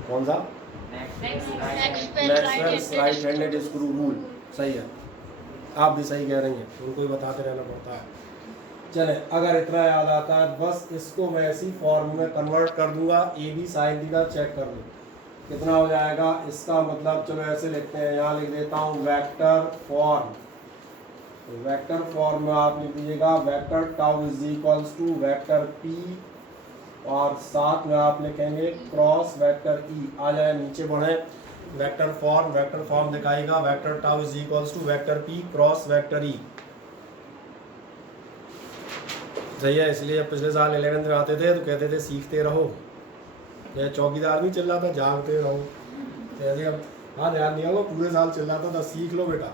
कौन सा? Maxwell's right handed screw rule. सही है, आप भी सही कह रही हैं, उनको ही बताते रहना पड़ता है। चले, अगर इतना याद आता है बस इसको मैं इसी फॉर्म में कन्वर्ट कर दूंगा, a b sine theta check कर लो कितना हो जाएगा। इसका मतलब चलो ऐसे लिखते हैं, यहाँ लिख देता हूँ वेक्टर फॉर्म। वेक्टर फॉर्म में आप लिख दीजिएगा vector tau is equals to vector p और साथ में आप लिखेंगे क्रॉस वेक्टर ई। आ जाए नीचे बढ़े, वेक्टर फॉर्म दिखाएगा vector tau is equals to vector p cross vector e. सही है, इसलिए पिछले साल 11th में आते थे तो कहते थे सीखते रहो, ये चौकीदार भी चिल्ला था जागते रहो। जैसे अब हाँ ध्यान दिया होगा, पूरे साल चिल्लाता था सीख लो बेटा,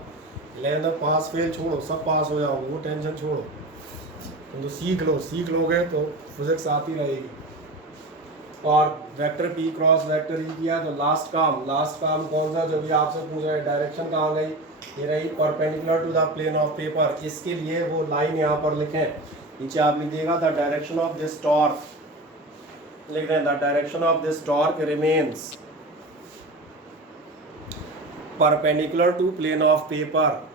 11th में पास फेल छोड़ो, सब पास हो जाओगे, वो टेंशन छोड़ो, तुम तो सीख लोगे तो फिजिक्स आती रहेगी। और वेक्टर पी क्रॉस वेक्टर ई किया तो लास्ट काम कौन सा, जो भी आपसे पूछा है डायरेक्शन कहाँ गई, ये रही perpendicular to the plane of paper. इसके लिए वो लाइन यहाँ पर लिखें, नीचे आप लिख दिएगा the direction of this torque, लिख रहे हैं the direction of this torque remains perpendicular to plane of paper.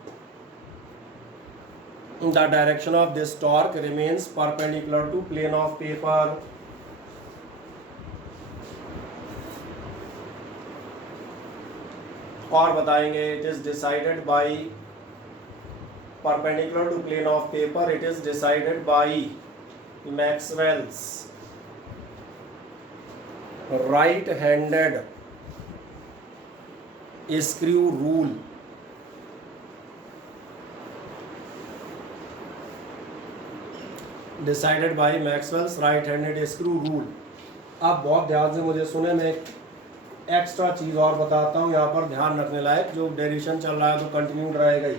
The direction of this torque remains perpendicular to plane of paper. और बताएंगे it is decided by perpendicular to plane of paper, it is decided by Maxwell's right-handed screw rule। Decided by Maxwell's right-handed screw rule। अब बहुत ध्यान से मुझे सुने, मैं extra चीज़ और बताता हूँ यहाँ पर ध्यान रखने लायक, जो डेरिवेशन चल रहा है तो कंटिन्यू रहेगा ही।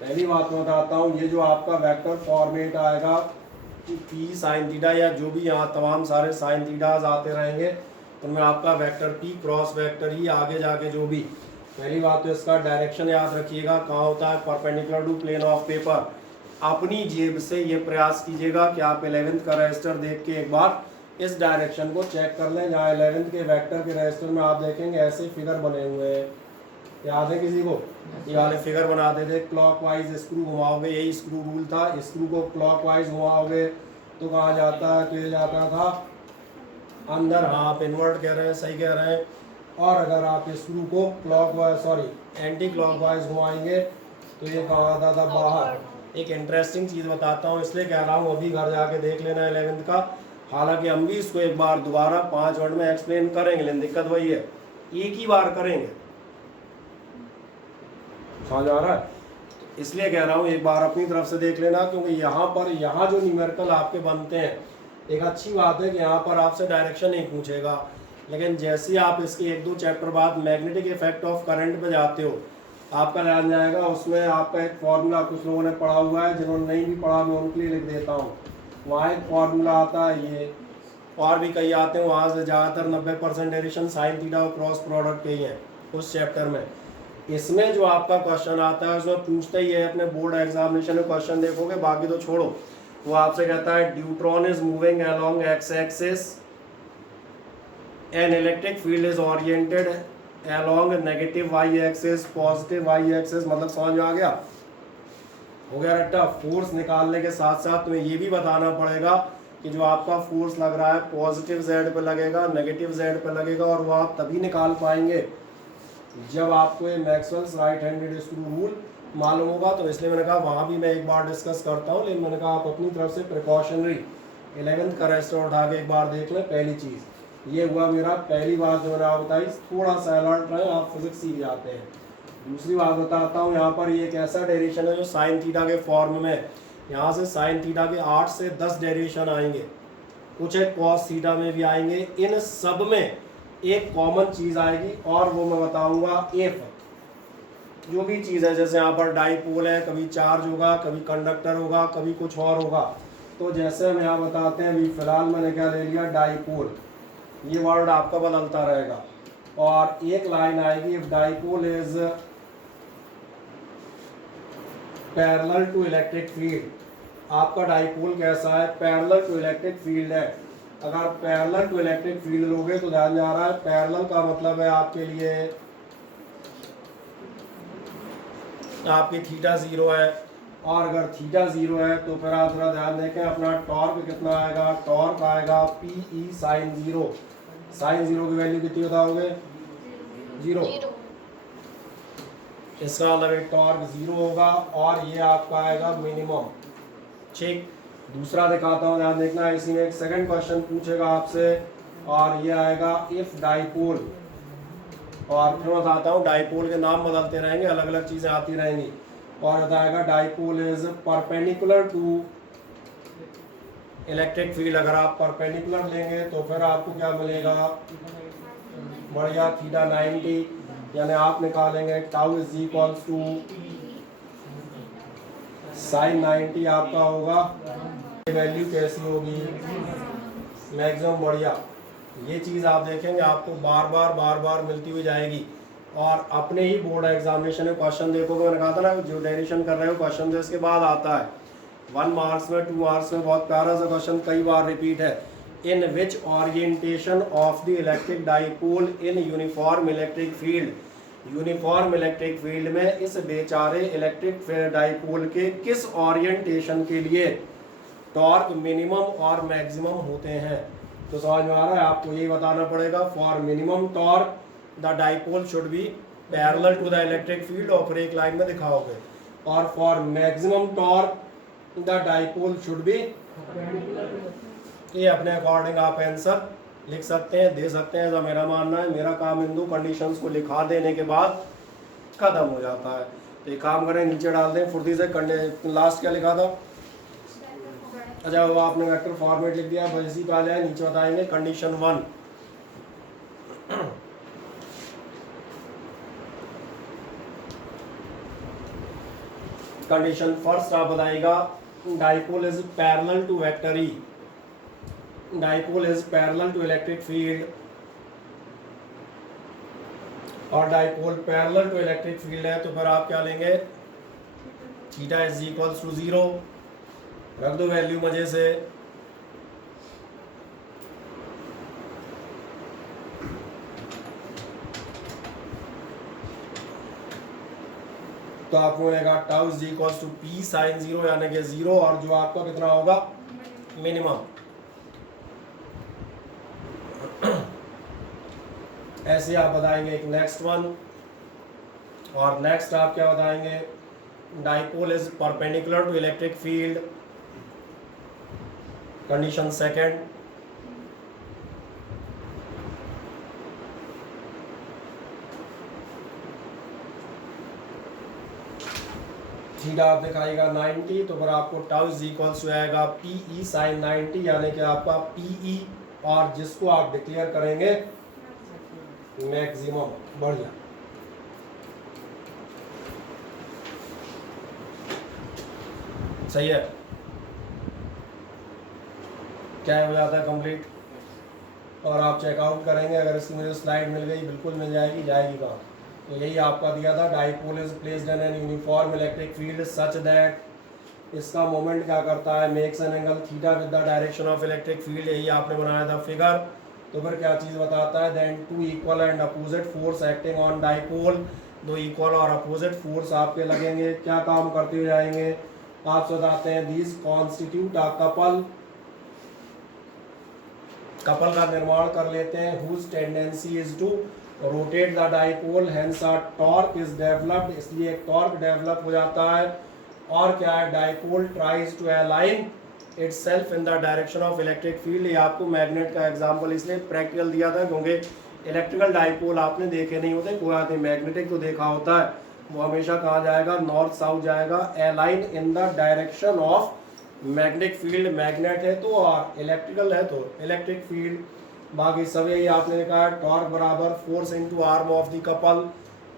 पहली बात मैं बताता हूँ, ये जो आपका वेक्टर फॉर्मेट आएगा पी साइन थीटा या जो भी यहाँ तमाम सारे साइन थीटाज आते रहेंगे, उनमें आपका वेक्टर पी क्रॉस वेक्टर ही आगे जाके जो भी। पहली बात तो इसका डायरेक्शन याद रखिएगा, कहाँ होता है, perpendicular to plane of paper. अपनी जेब से ये प्रयास कीजिएगा कि आप 11th का रजिस्टर देख के एक बार इस डायरेक्शन को चेक कर लें। जहाँ 11th के वेक्टर के रजिस्टर में आप देखेंगे ऐसे फिगर बने हुए हैं, याद है किसी को? ये वाले फिगर बनाते थे, क्लॉकवाइज स्क्रू घुमाओगे, यही स्क्रू रूल था। स्क्रू को क्लॉकवाइज घुमाओगे तो कहाँ जाता है, तो ये जाता था अंदर। हाँ, आप इन्वर्ट कह रहे हैं, सही कह रहे हैं। और अगर आप स्क्रू को एंटी क्लॉकवाइज घुमाएंगे तो ये कहाँ आता था, बाहर। एक इंटरेस्टिंग चीज़ बताता हूँ, इसलिए कह रहा हूँ अभी घर जाके देख लेना 11th का। हालांकि हम भी इसको एक बार दोबारा 5 वर्ड में एक्सप्लेन करेंगे, लेकिन दिक्कत वही है, एक ही बार करेंगे, समझ आ रहा है? इसलिए कह रहा हूँ एक बार अपनी तरफ से देख लेना, क्योंकि यहाँ जो न्यूमेरिकल आपके बनते हैं, एक अच्छी बात है कि यहाँ पर आपसे डायरेक्शन नहीं पूछेगा, लेकिन जैसे ही आप इसके 1-2 चैप्टर बाद मैग्नेटिक इफेक्ट ऑफ करंट पे जाते हो, आपका ध्यान जाएगा उसमें आपका एक फॉर्मूला कुछ लोगों ने पढ़ा हुआ है, जिन्होंने नहीं भी पढ़ा मैं उनके लिए लिख देता हूँ। वहाँ एक फॉर्मूला आता है, ये और भी कई आते हैं, वहाँ से ज़्यादातर 90% डेरिवेशन साइन थीटा और क्रॉस प्रोडक्ट के ही हैं उस चैप्टर में। इसमें जो आपका क्वेश्चन आता है उसमें पूछते ही है, अपने बोर्ड एग्जामिनेशन में क्वेश्चन देखोगे, बाकी तो छोड़ो। वो आपसे कहता है deuteron is moving along x axis, an electric field is oriented along negative y axis, positive y axis. मतलब समझ में आ गया? हो गया रट्टा। फोर्स निकालने के साथ साथ तुम्हें ये भी बताना पड़ेगा कि जो आपका फोर्स लग रहा है पॉजिटिव जेड पे लगेगा, नेगेटिव जेड पे लगेगा, और वो आप तभी निकाल पाएंगे जब आपको ये Maxwell's right handed screw rule मालूम होगा। तो इसलिए मैंने कहा वहाँ भी मैं एक बार डिस्कस करता हूँ, लेकिन मैंने कहा आप अपनी तरफ से प्रिकॉशनरी 11th का रेस्टर उठा के एक बार देख लें। पहली चीज़ ये हुआ मेरा, पहली बात जो मैंने आप बताई, थोड़ा सा अलर्ट रहे, आप फिजिक्स सीख जाते हैं। दूसरी बात बताता हूँ, यहाँ पर ये एक ऐसा डेरिवेशन है जो साइन थीटा के फॉर्म में, यहाँ से साइन थीटा के 8 से 10 डेरिवेशन आएंगे, कुछ एक कॉस थीटा में भी आएंगे। इन सब में एक कॉमन चीज़ आएगी और वो मैं बताऊंगा एफ। जो भी चीज़ है, जैसे यहाँ पर डाईपोल है, कभी चार्ज होगा, कभी कंडक्टर होगा, कभी कुछ और होगा। तो जैसे हम यहाँ बताते हैं, अभी फिलहाल मैंने क्या ले लिया, डाईपोल, ये वर्ड आपका बदलता रहेगा। और एक लाइन आएगी, if dipole is parallel to electric field. आपका डाईपोल कैसा है? पैरेलल टू इलेक्ट्रिक फील्ड है। अगर पैरेलल टू इलेक्ट्रिक फील्ड लोगे तो ध्यान जा रहा है, पैरेलल का मतलब है आपके लिए आपकी थीटा 0 है, और अगर थीटा 0 है तो फिर आप थोड़ा ध्यान देखें, अपना टॉर्क कितना आएगा? टॉर्क आएगा PE साइन 0। साइन 0 की वैल्यू कितनी बताओगे? 0। इसका मतलब टॉर्क 0 होगा, और ये आपका आएगा मिनिमम। ठीक, दूसरा दिखाता हूँ, ध्यान देखना। इसी में एक सेकंड क्वेश्चन पूछेगा आपसे, और ये आएगा इफ डाईपोल, और फिर बताता हूँ डाईपोल के नाम बदलते रहेंगे, अलग अलग चीज़ें आती रहेंगी। और बताएगा dipole is perpendicular to electric field. अगर आप परपेंडिकुलर लेंगे तो फिर आपको क्या मिलेगा? बढ़िया, थीटा 90, यानी आप निकालेंगे tau is equals to sine 90 आपका होगा। वैल्यू कैसी होगी? मैक्सिमम। बढ़िया, ये चीज़ आप देखेंगे आपको बार बार मिलती हुई जाएगी। और अपने ही बोर्ड एग्जामिनेशन में क्वेश्चन देखोगे, मैंने कहा था ना, जो डेरिवेशन कर रहे हो क्वेश्चन जो इसके बाद आता है 1 मार्क्स में, 2 मार्क्स में, बहुत प्यारा सा क्वेश्चन कई बार रिपीट है। In which orientation of the electric dipole in uniform electric field. Uniform electric field में इस बेचारे इलेक्ट्रिक डाईपोल के किस ओरिएंटेशन के लिए टॉर्क मिनिमम और मैक्सिमम होते हैं? तो समझ में आ रहा है? आपको यही बताना पड़ेगा। For minimum torque the dipole should be parallel to the electric field, और फिर एक लाइन में दिखाओगे। और for maximum torque the dipole should be, ये अपने अकॉर्डिंग आप आंसर लिख सकते हैं, दे सकते हैं, ऐसा मेरा मानना है। मेरा काम इन दो कंडीशंस को लिखा देने के बाद खत्म हो जाता है। तो एक काम करें, नीचे डाल दें फुर्ती से। लास्ट क्या लिखा था? अच्छा, वो आपने वेक्टर फॉर्मेट लिख दिया, बस इसी पे आ जाए। नीचे बताएंगे कंडीशन 1। कंडीशन फर्स्ट आप बताइएगा, dipole is parallel to vector E. Dipole is parallel to electric field, और dipole parallel to electric field है तो फिर आप क्या लेंगे? Theta is equals to 0। रख दो वैल्यू मजे से। तो आपको मिलेगा tau is equals to P sine 0, यानी कि 0, और जो आपका कितना होगा? मिनिमम। ऐसे आप बताएंगे एक नेक्स्ट वन, और नेक्स्ट आप क्या बताएंगे? Dipole is perpendicular to electric field, condition second. Theta आप दिखाएगा 90, तो फिर आपको टाउ इज इक्वल्स हो जाएगा PE साइन 90, यानी कि आपका PE, और जिसको आप डिक्लेयर करेंगे मैक्सिमम। बढ़िया, सही है। क्या हो जाता है कंप्लीट। और आप चेकआउट करेंगे, अगर इसकी मुझे स्लाइड मिल गई, बिल्कुल मिल जाएगी, जाएगी कहाँ? तो यही आपका दिया था, dipole is placed in an uniform electric field such that, इसका मोमेंट क्या करता है, makes an angle theta with the direction of electric field, यही आपने बनाया था फिगर। तो फिर क्या चीज़ बताता है, then two equal and opposite force acting on dipole, दो इक्वल और अपोजिट फोर्स आपके लगेंगे, क्या काम करते हुए जाएंगे, आप बताते हैं these constitute a couple, couple का निर्माण कर लेते हैं, whose tendency is to rotate the dipole, hence a torque is developed, इसलिए एक टॉर्क डेवलप हो जाता है। और क्या है, dipole tries to align itself in the direction of electric field, ये आपको मैग्नेट का एग्जांपल इसलिए प्रैक्टिकल दिया था क्योंकि इलेक्ट्रिकल डाइपोल आपने देखे नहीं होते, कोई आदमी मैग्नेटिक तो देखा होता है, वो हमेशा कहाँ जाएगा, नॉर्थ साउथ जाएगा, align in the direction of magnetic field, magnet है तो और इलेक्ट्रिकल है तो इलेक्ट्रिक फील्ड। बाकी सब यही आपने लिखा है, टॉर्क बराबर force into arm of the couple,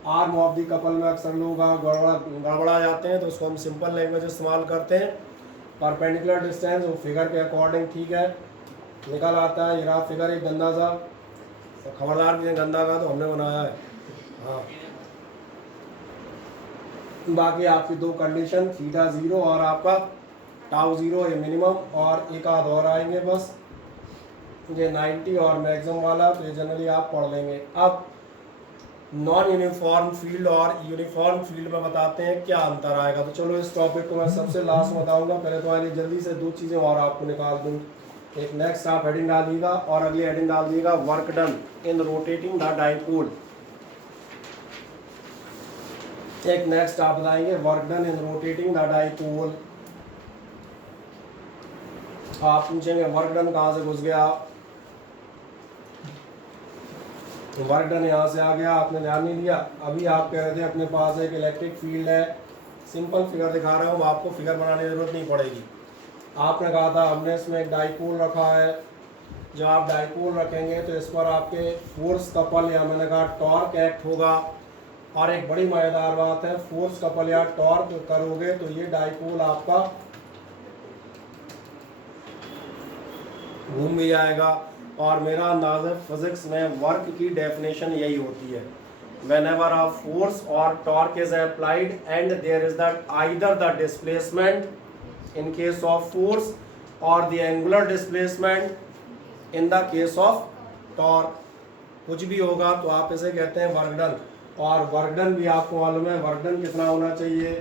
arm of the couple में अक्सर लोग गड़बड़ा जाते हैं तो उसको हम सिंपल लैंग्वेज इस्तेमाल करते हैं, परपेंडिकुलर डिस्टेंस वो फिगर के अकॉर्डिंग ठीक है निकल आता है। ये रहा फिगर एक गंदा सा, खबरदार भी गंदा का तो हमने बनाया है। हाँ, बाकी आपकी दो कंडीशन, थीटा 0 और आपका टाउ 0, ये मिनिमम, और एक आध और आएंगे बस, ये 90 और मैक्सिमम वाला, तो ये जनरली आप पढ़ लेंगे। अब नॉन यूनिफॉर्म फील्ड और यूनिफॉर्म फील्ड में बताते हैं क्या अंतर आएगा। तो चलो इस टॉपिक को मैं सबसे लास्ट में बताऊंगा, पहले तुम्हारे जल्दी से दो चीज़ें और आपको निकाल दूँ। एक नेक्स्ट आप हेडिंग डालिएगा और अगली हेडिंग डाल दिएगा work done in rotating the dipole. एक नेक्स्ट आप बताएंगे work done in rotating the dipole. आप पूछेंगे वर्क डन कहाँ से घुस गया, वर्क डन यहाँ से आ गया, आपने ध्यान नहीं दिया। अभी आप कह रहे थे अपने पास एक इलेक्ट्रिक फील्ड है, सिंपल फिगर दिखा रहा हूँ, आपको फिगर बनाने की जरूरत नहीं पड़ेगी। आपने कहा था हमने इसमें एक डाइपोल रखा है, जब आप डाइपोल रखेंगे तो इस पर आपके फोर्स कपल या मैंने कहा टॉर्क एक्ट होगा। और एक बड़ी मजेदार बात है, फोर्स कपल या टॉर्क करोगे तो ये डाइपोल आपका घूम भी जाएगा। और मेरा अंदाज़ है फिजिक्स में वर्क की डेफिनेशन यही होती है, whenever a force or torque is applied and there is that either the displacement in case of force or the angular displacement in the case of torque, कुछ भी होगा तो आप इसे कहते हैं वर्क डन। और वर्क डन भी आपको मालूम है वर्क डन कितना होना चाहिए,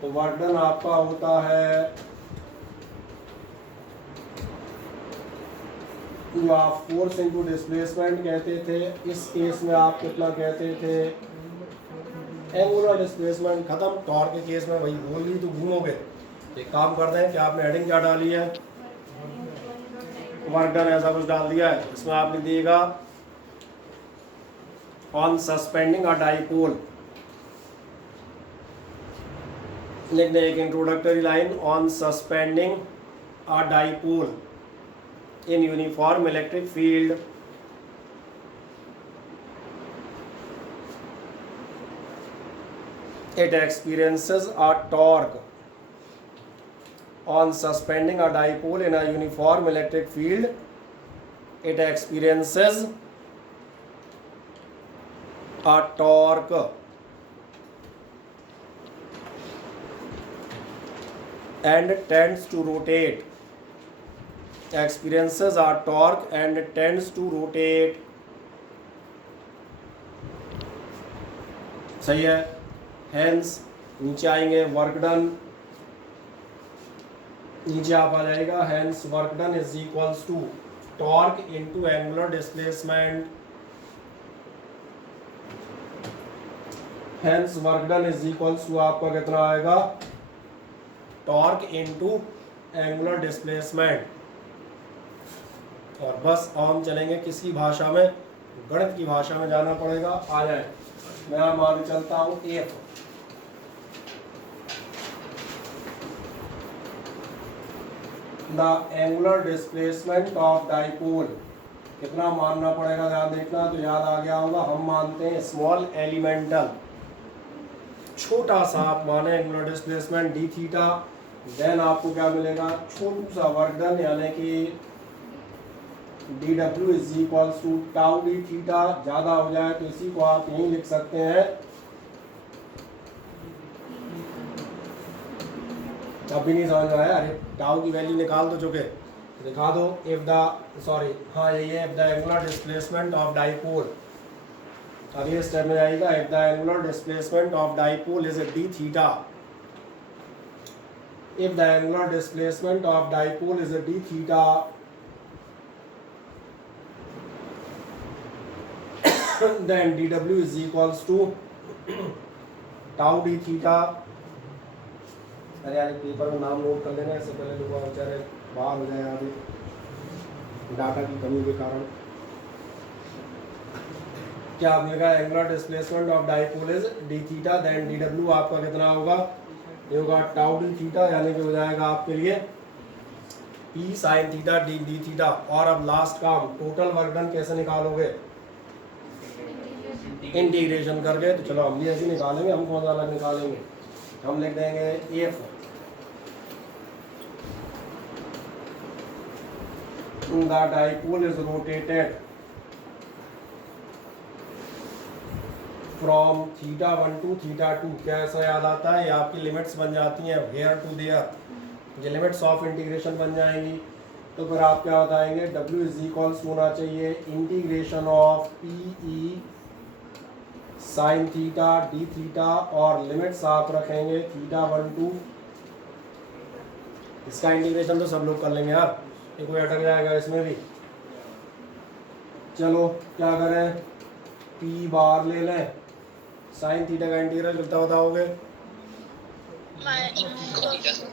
तो वर्क डन आपका होता है जो आप फोर्स इनटू डिस्प्लेसमेंट कहते थे, इस केस में आप कितना कहते थे, एंगुलर डिस्प्लेसमेंट। खत्म, टॉर्क के केस में वही बोल ली तो घूमोगे। एक काम करते हैं कि आपने हेडिंग क्या डाली है, वर्क डन ऐसा कुछ डाल दिया है, इसमें आप लिख दिएगा ऑन सस्पेंडिंग अ डाइपोल, लिख दें एक introductory line, on suspending a dipole in uniform electric field it experiences a torque on suspending a dipole in a uniform electric field, it experiences a torque and tends to rotate, experiences a torque and tends to rotate। सही है, hence नीचे आएंगे work done, नीचे आप आ जाएगा hence work done is equals to torque into angular displacement, hence work done is equals to आपका कितना आएगा, टॉर्क इनटू एंगुलर डिस्प्लेसमेंट। और बस हम चलेंगे किसकी भाषा में, गणित की भाषा में जाना पड़ेगा। आ जाए, मैं अब आगे चलता हूँ। F the angular displacement of dipole, कितना मानना पड़ेगा ध्यान देखना, तो याद आ गया होगा, हम मानते हैं स्मॉल एलिमेंटल, छोटा सा आप माने angular displacement d theta, then आपको क्या मिलेगा, छोटू सा वर्क डन यानी कि dw is equals to tau d theta. ज़्यादा हो जाए तो इसी को आप यहीं लिख सकते हैं अभी नहीं समझ में आया? अरे टाउ की वैल्यू निकाल तो चुके, दिखा दो। इफ द सॉरी हाँ यही है, if the angular displacement of dipole, अगले स्टेप में आएगा। If the angular displacement of dipole is d theta, if the angular displacement of dipole is a d theta, then dw is equals to tau d theta। अरे यार paper में नाम note कर लेना, इससे पहले लोग बेचारे बाहर हो जाए आगे डाटा की कमी के कारण। क्या आपने कहा? Angular displacement of dipole is d theta, then dw आपका कितना होगा? ये होगा टाउ डी थीटा, यानी कि हो जाएगा आपके लिए P sine theta D D theta. और अब लास्ट काम, टोटल वर्क डन कैसे निकालोगे? इंटीग्रेशन करके। तो चलो हम भी ऐसे निकालेंगे। हम कौन सा अलग निकालेंगे? हम लिख देंगे if the dipole is rotated from theta 1 to theta 2। क्या ऐसा याद आता है? ये आपकी लिमिट्स बन जाती हैं, हेयर टू देयर, ये लिमिट्स ऑफ इंटीग्रेशन बन जाएंगी। तो फिर आप क्या बताएंगे? W इज इक्वल्स होना चाहिए integration of P e sine theta d theta, और लिमिट्स आप रखेंगे थीटा 1 टू। इसका इंटीग्रेशन तो सब लोग कर लेंगे यार, ये कोई अटक जाएगा इसमें भी। चलो क्या करें? पी बार ले लें, साइन थीटा का इंटीग्रल कितना बताओगे?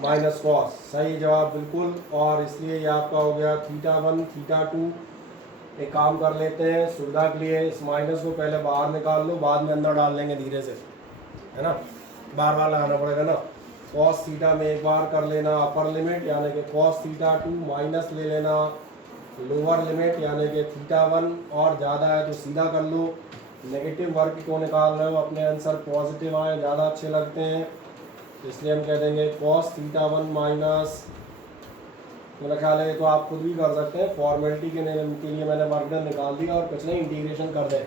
Minus cos. सही जवाब बिल्कुल। और इसलिए ये आपका हो गया थीटा 1 थीटा 2। एक काम कर लेते हैं सुविधा के लिए, इस माइनस को पहले बाहर निकाल लो, बाद में अंदर डाल लेंगे धीरे से, है ना? बार बार लगाना पड़ेगा ना। कॉस थीटा में एक बार कर लेना अपर लिमिट, यानी कि कॉस थीटा 2, माइनस ले लेना लोअर लिमिट यानी कि थीटा 1, और ज़्यादा है तो सीधा कर लो। नेगेटिव वर्ग को निकाल रहे हो, अपने आंसर पॉजिटिव आए ज़्यादा अच्छे लगते हैं, इसलिए हम कह देंगे कॉस थीटा 1 माइनस, मेरा ख्याल है तो आप खुद भी कर सकते हैं, फॉर्मेलिटी के लिए मैंने वर्क डन निकाल दिया और कुछ नहीं, इंटीग्रेशन कर दें।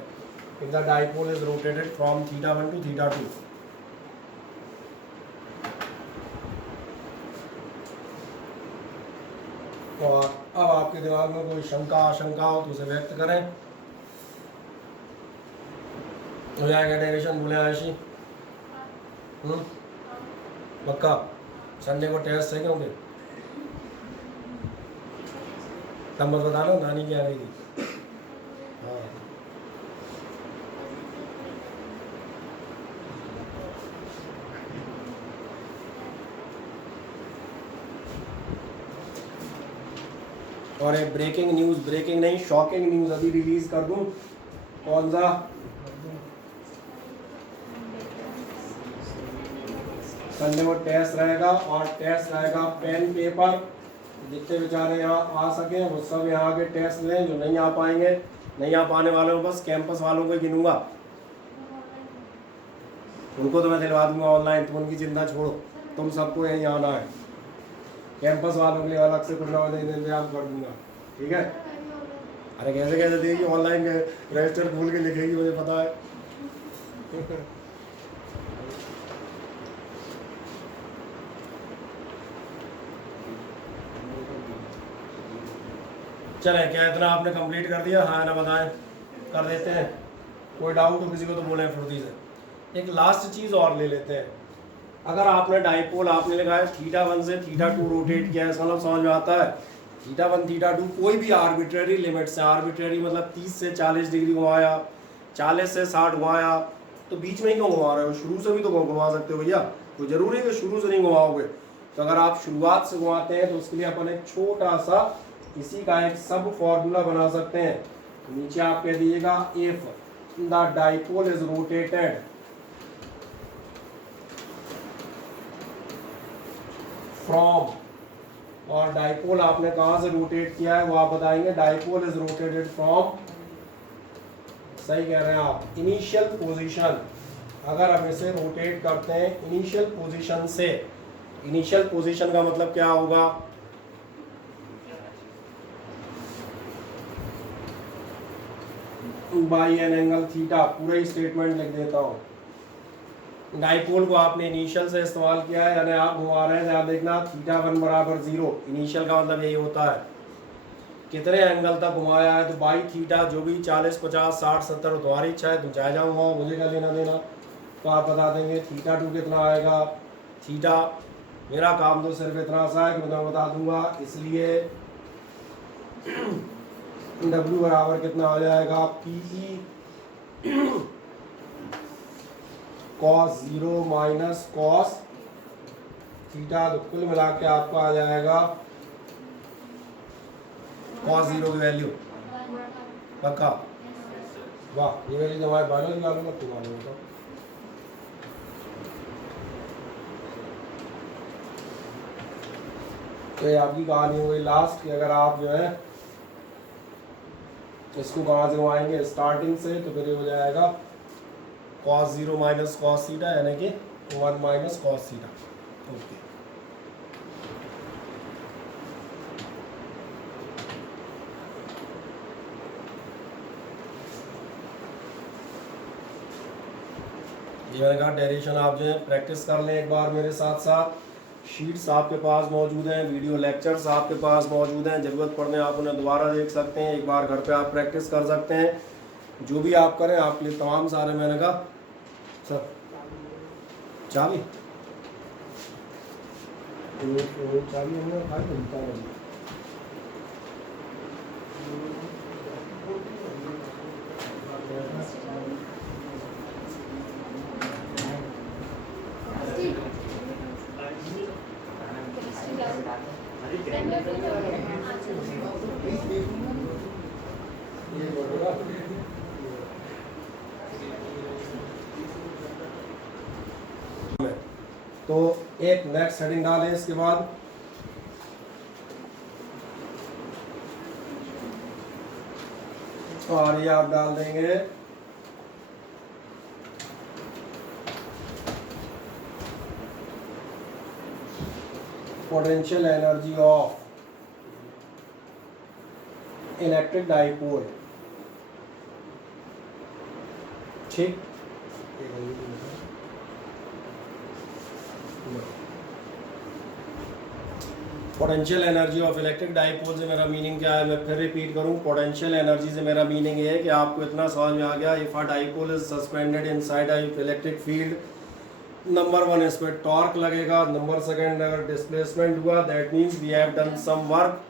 If the dipole is rotated from theta 1 to theta 2। और अब आपके दिमाग में कोई शंका आशंका हो तो उसे व्यक्त करें। हो जाएगा डेरिवेशन बोले आयशी? पक्का? संडे को टेस्ट है क्योंकि तब मत बता लो, नानी क्या रही थी। हाँ और एक ब्रेकिंग न्यूज़, ब्रेकिंग नहीं शॉकिंग न्यूज़ अभी रिलीज कर दूं। कौन सा? संडे को टेस्ट रहेगा, और टेस्ट रहेगा पेन पेपर। जितने बेचारे यहाँ आ सके वो सब यहाँ आके टेस्ट लें, जो नहीं आ पाएंगे, नहीं आ पाने वालों बस कैंपस वालों को ही गिनूंगा, उनको तो मैं दिलवा दूंगा ऑनलाइन, तो उनकी चिंता छोड़ो, तुम सबको यहीं आना है। कैंपस वालों के लिए अलग से कुछ ना कुछ इंतजाम कर दूंगा, ठीक है? अरे कैसे कैसे देगी, ऑनलाइन रजिस्टर खोल के लिखेगी, मुझे पता है। चले क्या इतना आपने कंप्लीट कर दिया? हाँ ना बताएं, कर देते हैं। कोई डाउट हो किसी को तो बोलें फुर्ती से। एक लास्ट चीज़ और ले लेते हैं। अगर आपने डाइपोल आपने लिखा है थीटा 1 से थीटा 2 रोटेट किया है, इसका मतलब समझ में आता है? थीटा 1 थीटा 2 कोई भी आर्बिट्रेरी लिमिट से, आर्बिट्रेरी मतलब 30 से 40 डिग्री घुमाया, 40 से 60 घुमाया, तो बीच में ही क्यों घुमा रहे हो? शुरू से भी तो घुमा सकते हो भैया, कोई जरूरी है कि शुरू से नहीं घुमाओगे। तो अगर आप शुरुआत से घुमाते हैं तो उसके लिए अपन एक छोटा सा इसी का एक सब फॉर्मूला बना सकते हैं। नीचे आप कह दीजिएगा if the dipole is rotated from, और डाइपोल आपने कहां से रोटेट किया है वो आप बताएंगे। डाइपोल इज रोटेटेड फ्रॉम, सही कह रहे हैं आप, इनिशियल पोजीशन। अगर हम इसे रोटेट करते हैं इनिशियल पोजीशन से, इनिशियल पोजीशन का मतलब क्या होगा? बाई एन एंगल थीटा, पूरा ही स्टेटमेंट लिख देता हूं। डाइपोल को आपने इनिशियल से इस्तेमाल किया है, यानी आप घुमा रहे हैं, ध्यान देखना θ1 बराबर 0, इनिशियल का मतलब यही होता है कितने एंगल तक घुमाया है, तो बाई थीटा जो भी 40 50 60 70 तुम्हारी इच्छा है, तुम चाहे जाऊँगा मुझे क्या लेना देना, तो आप बता देंगे θ2 कितना आएगा। थीटा मेरा काम तो सिर्फ इतना सा है कि मैं बता दूंगा, इसलिए W बराबर कितना हो जाएगा, PE cos 0 minus cos theta, तो कुल मिला के आपका आ जाएगा cos 0 की वैल्यू पक्का। वाह, ये वैल्यू तो हमारे बायोलॉजी वालों को तो मालूम होगा। तो ये आपकी कहानी हो गई लास्ट कि अगर आप जो है इसको कहाँ से घुमाएंगे, स्टार्टिंग से, तो फिर ये हो जाएगा cos 0 माइनस cos थीटा, यानी कि 1 माइनस cos थीटा। ओके, ये मैंने कहा डेरिवेशन आप जो है प्रैक्टिस कर लें एक बार मेरे साथ साथ। शीट्स आपके पास मौजूद हैं, वीडियो लेक्चर्स आपके पास मौजूद हैं, ज़रूरत पड़ने आप उन्हें दोबारा देख सकते हैं, एक बार घर पे आप प्रैक्टिस कर सकते हैं। जो भी आप करें आपके लिए तमाम सारे, मैंने कहा सब चाबी चाबी हमने खाई मिलता है। तो एक नेक्स्ट हेडिंग डालें इसके बाद, और ये आप डाल देंगे potential energy of electric dipole. ठीक, potential energy of electric dipole से मेरा मीनिंग क्या है, मैं फिर रिपीट करूं। पोटेंशियल एनर्जी से मेरा मीनिंग ये है कि आपको इतना समझ में आ गया, if a dipole is suspended inside a electric field, number 1 इस पर टॉर्क लगेगा, नंबर 2 अगर डिस्प्लेसमेंट हुआ that means we have done some work,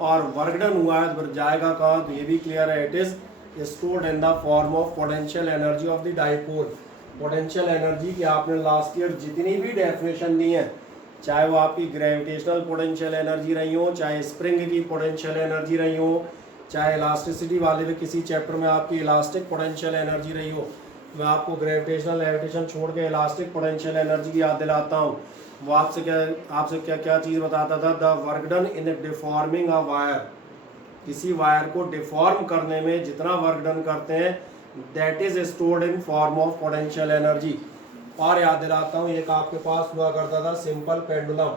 और वर्क डन हुआ है तो जाएगा कहाँ, तो ये भी क्लियर है, it is stored in the form of potential energy of the dipole. Potential energy की आपने लास्ट ईयर जितनी भी डेफिनेशन दी है, चाहे वो आपकी ग्रेविटेशनल पोटेंशियल एनर्जी रही हो, चाहे स्प्रिंग की पोटेंशियल एनर्जी रही हो, चाहे इलास्टिसिटी वाले में किसी चैप्टर में आपकी इलास्टिक पोटेंशियल एनर्जी रही हो, मैं आपको ग्रेविटेशनल लेविटेशन छोड़ के इलास्टिक पोटेंशियल एनर्जी की याद दिलाता हूँ। वो आपसे क्या चीज़ बताता था, the work done in deforming a wire, किसी वायर को डिफॉर्म करने में जितना वर्क डन करते हैं that is stored in form of potential energy. और याद दिलाता हूँ, एक आपके पास हुआ करता था सिंपल पेंडुलम,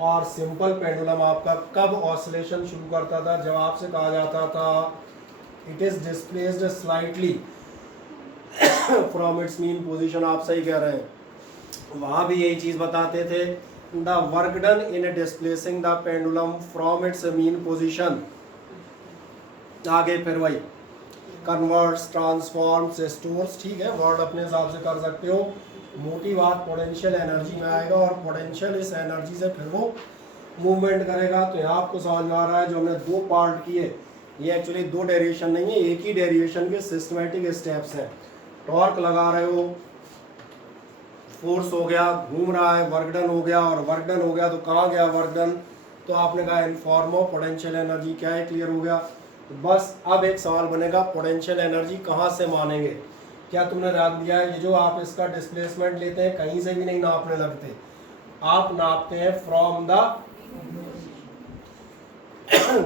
और सिंपल पेंडुलम आपका कब ऑसिलेशन शुरू करता था, जब आपसे कहा जाता था it is displaced slightly from its mean position. आप सही कह रहे हैं, वहाँ भी यही चीज़ बताते थे, the work done in displacing the pendulum from its mean position. आगे फिर वही कन्वर्ट्स, ट्रांसफॉर्म्स, स्टोर्स, ठीक है, वर्ड अपने हिसाब से कर सकते हो। मोटी बात पोटेंशियल एनर्जी में आएगा, और पोटेंशियल इस एनर्जी से फिर वो मूवमेंट करेगा। तो यहाँ आपको समझ में आ रहा है, जो हमने 2 पार्ट किए, ये एक्चुअली 2 डेरिवेशन नहीं है, एक ही डेरिवेशन के सिस्टमेटिक स्टेप्स हैं। टॉर्क लगा रहे हो, फोर्स हो गया, घूम रहा है, वर्क डन हो गया, और वर्क डन हो गया तो कहाँ गया वर्क डन, तो आपने कहा in form of potential energy, क्या है, क्लियर हो गया। तो बस अब एक सवाल बनेगा, पोटेंशियल एनर्जी कहाँ से मानेंगे। क्या तुमने ध्यान दिया है, ये जो आप इसका डिस्प्लेसमेंट लेते हैं कहीं से भी नहीं नापने लगते, आप नापते हैं from the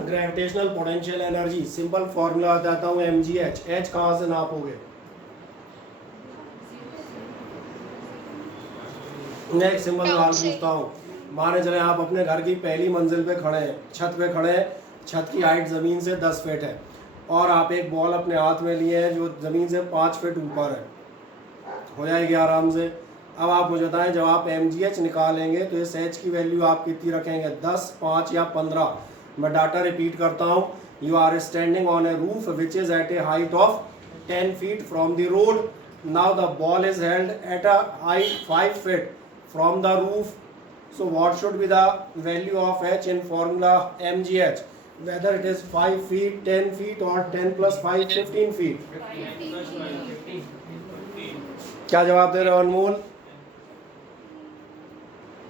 gravitational potential energy. Simple formula बताता हूँ, mgh, h कहाँ से नापोगे, मैं एक सिंपल सवाल पूछता हूँ, माने चले आप अपने घर की पहली मंजिल पे खड़े हैं, छत पे खड़े हैं, छत की हाइट ज़मीन से 10 फीट है, और आप एक बॉल अपने हाथ में लिए हैं जो ज़मीन से 5 फीट ऊपर है, हो जाएगी आराम से। अब आप मुझे बताएं, जब आप mgh निकालेंगे तो इस h की वैल्यू आप कितनी रखेंगे, 10, 5 या 15। मैं डाटा रिपीट करता हूँ। You are standing on a roof which is at a height of 10 feet from the road. Now the ball is held at a height 5 feet from the roof. So what should be the value of h in formula mgh, whether it is 5 feet, 10 feet or 10 plus 5, 15 feet? क्या जवाब दे रहे हो अनमोल?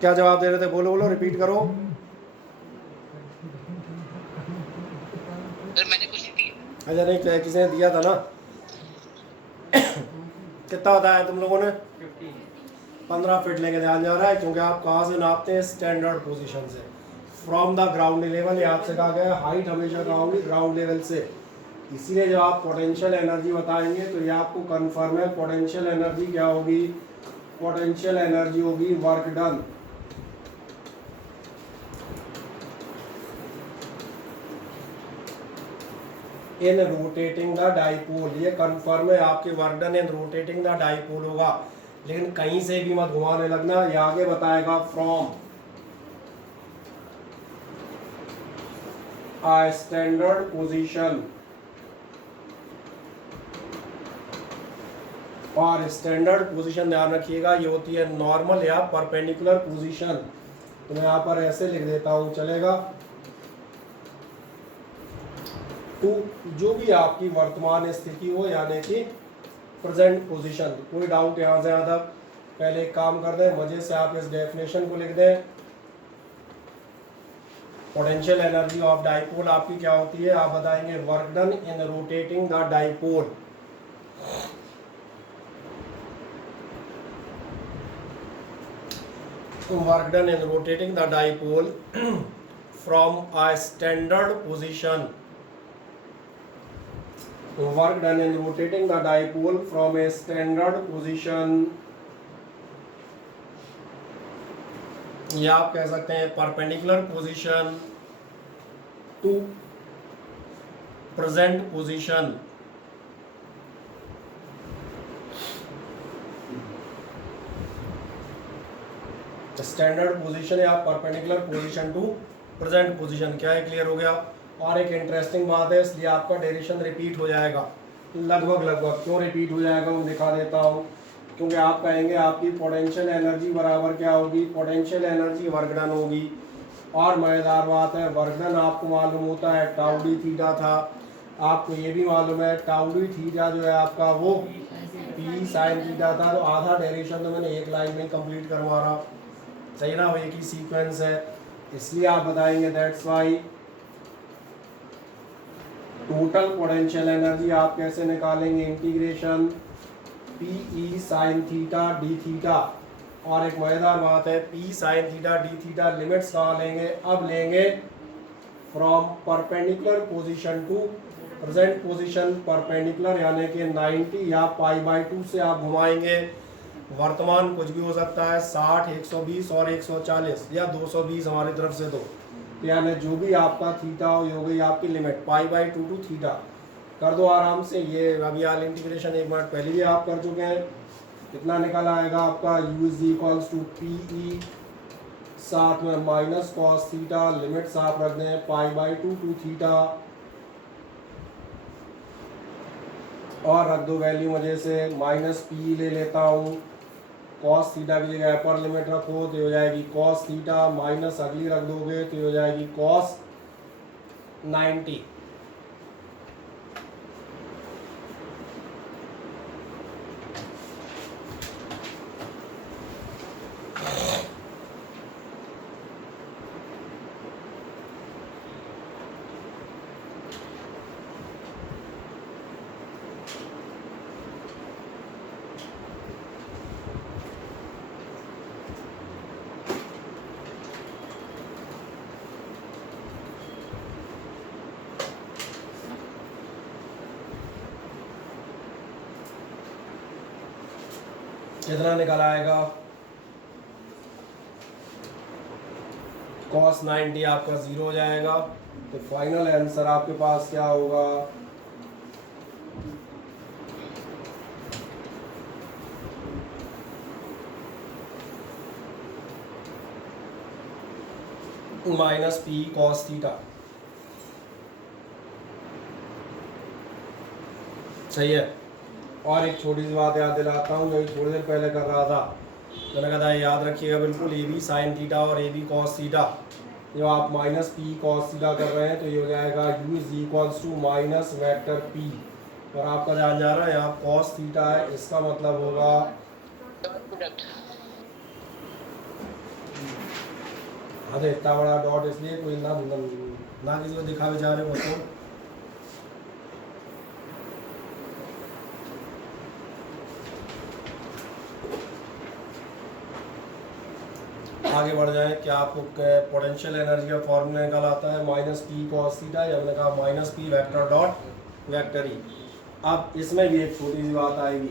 क्या जवाब दे रहे थे? बोलो बोलो, रिपीट करो। सर मैंने कुछ नहीं दिया। अच्छा नहीं, क्या किसी ने दिया था ना? कितना बताया तुम लोगों ने? 15 फीट लेके ध्यान जा रहा है, क्योंकि आप कहाँ से नापते हैं, स्टैंडर्ड पोजीशन से, फ्रॉम द ग्राउंड लेवल। यहाँ से कहा गया हाइट हमेशा कहाँ होगी, ग्राउंड लेवल से। इसीलिए जब आप पोटेंशियल एनर्जी बताएंगे तो ये आपको कंफर्म है, पोटेंशियल एनर्जी क्या होगी, पोटेंशियल एनर्जी होगी work done. In rotating the dipole, ये कंफर्म है आपके work done in rotating the dipole होगा। लेकिन कहीं से भी मत घुमाने लगना, ये आगे बताएगा फ्रॉम a स्टैंडर्ड पोजीशन। और स्टैंडर्ड पोजीशन ध्यान रखिएगा, ये होती है नॉर्मल या परपेंडिकुलर पोजीशन। तो मैं यहाँ पर ऐसे लिख देता हूँ, चलेगा। तो जो भी आपकी वर्तमान स्थिति हो, यानी कि प्रेजेंट पोजीशन। कोई डाउट यहाँ से ज़्यादा? पहले एक काम कर दें, मजे से आप इस डेफिनेशन को लिख दें। पोटेंशियल एनर्जी ऑफ डाइपोल आपकी क्या होती है, आप बताएंगे work done in rotating the dipole. Work done in rotating the dipole from a standard position. Work done in rotating the dipole from a standard position, या आप कह सकते हैं perpendicular position to present position. Standard position या perpendicular position to present position. क्या है, clear हो गया? और एक इंटरेस्टिंग बात है, इसलिए आपका डेरिवेशन रिपीट हो जाएगा, लगभग। क्यों रिपीट हो जाएगा वो दिखा देता हूँ। क्योंकि आप कहेंगे आपकी पोटेंशियल एनर्जी बराबर क्या होगी, पोटेंशियल एनर्जी वर्क डन होगी। और मज़ेदार बात है, वर्क डन आपको मालूम होता है टाउ डी थीटा था। आपको ये भी मालूम है टाउ डी थीटा जो है आपका वो पी साइन थीटा था। तो आधा डेरिवेशन तो मैंने एक लाइन में कंप्लीट करवा रहा, सही ना, वो एक ही सीक्वेंस है। इसलिए आप बताएंगे that's why total potential energy आप कैसे निकालेंगे, integration p e sine theta d theta. और एक मज़ेदार बात है, p sine theta d theta limits कहाँ लेंगे, अब लेंगे from perpendicular position to present position. Perpendicular यानी कि 90 या π/2 से आप घुमाएंगे। वर्तमान कुछ भी हो सकता है, 60, 120 और 140 या 220 हमारी तरफ से। तो यानी जो भी आपका थीटा हो गई आपकी लिमिट π/2 टू थीटा। कर दो आराम से, ये अभी हाल इंटीग्रेशन एक मिनट पहले भी आप कर चुके हैं। कितना निकल आएगा आपका, u is equals to p e, साथ में माइनस कॉस थीटा, लिमिट्स आप रख दें π/2 टू थीटा। और रख दो वैल्यू मजे से, माइनस पी ले लेता हूँ, कॉस थीटा की जगह अपर लिमिट रखो तो हो जाएगी कॉस थीटा, माइनस अगली रख दोगे तो हो जाएगी कॉस 90। कितना निकल आएगा, cos 90 आपका 0 हो जाएगा। तो फाइनल आंसर आपके पास क्या होगा, माइनस पी कॉस थीटा। सही है। और एक छोटी सी बात याद दिलाता हूँ, जो थोड़ी देर पहले कर रहा था, मैंने कहा था याद रखिएगा बिल्कुल, ए बी साइन थीटा और ए बी कॉस थीटा, जो आप माइनस पी कॉस थीटा कर रहे हैं तो ये हो जाएगा u is equals to minus vector p। और आपका ध्यान जा रहा है यहाँ कॉस थीटा है, इसका मतलब होगा हाँ, इतना बड़ा डॉट इसलिए कोई ना किसी को दिखा बेचारे को तो। आगे बढ़ जाए, क्या आपको पोटेंशियल एनर्जी का फॉर्मूला निकल आता है माइनस पी कॉस थीटा, या मैंने कहा minus P vector dot vector E. अब इसमें भी एक छोटी सी बात आएगी,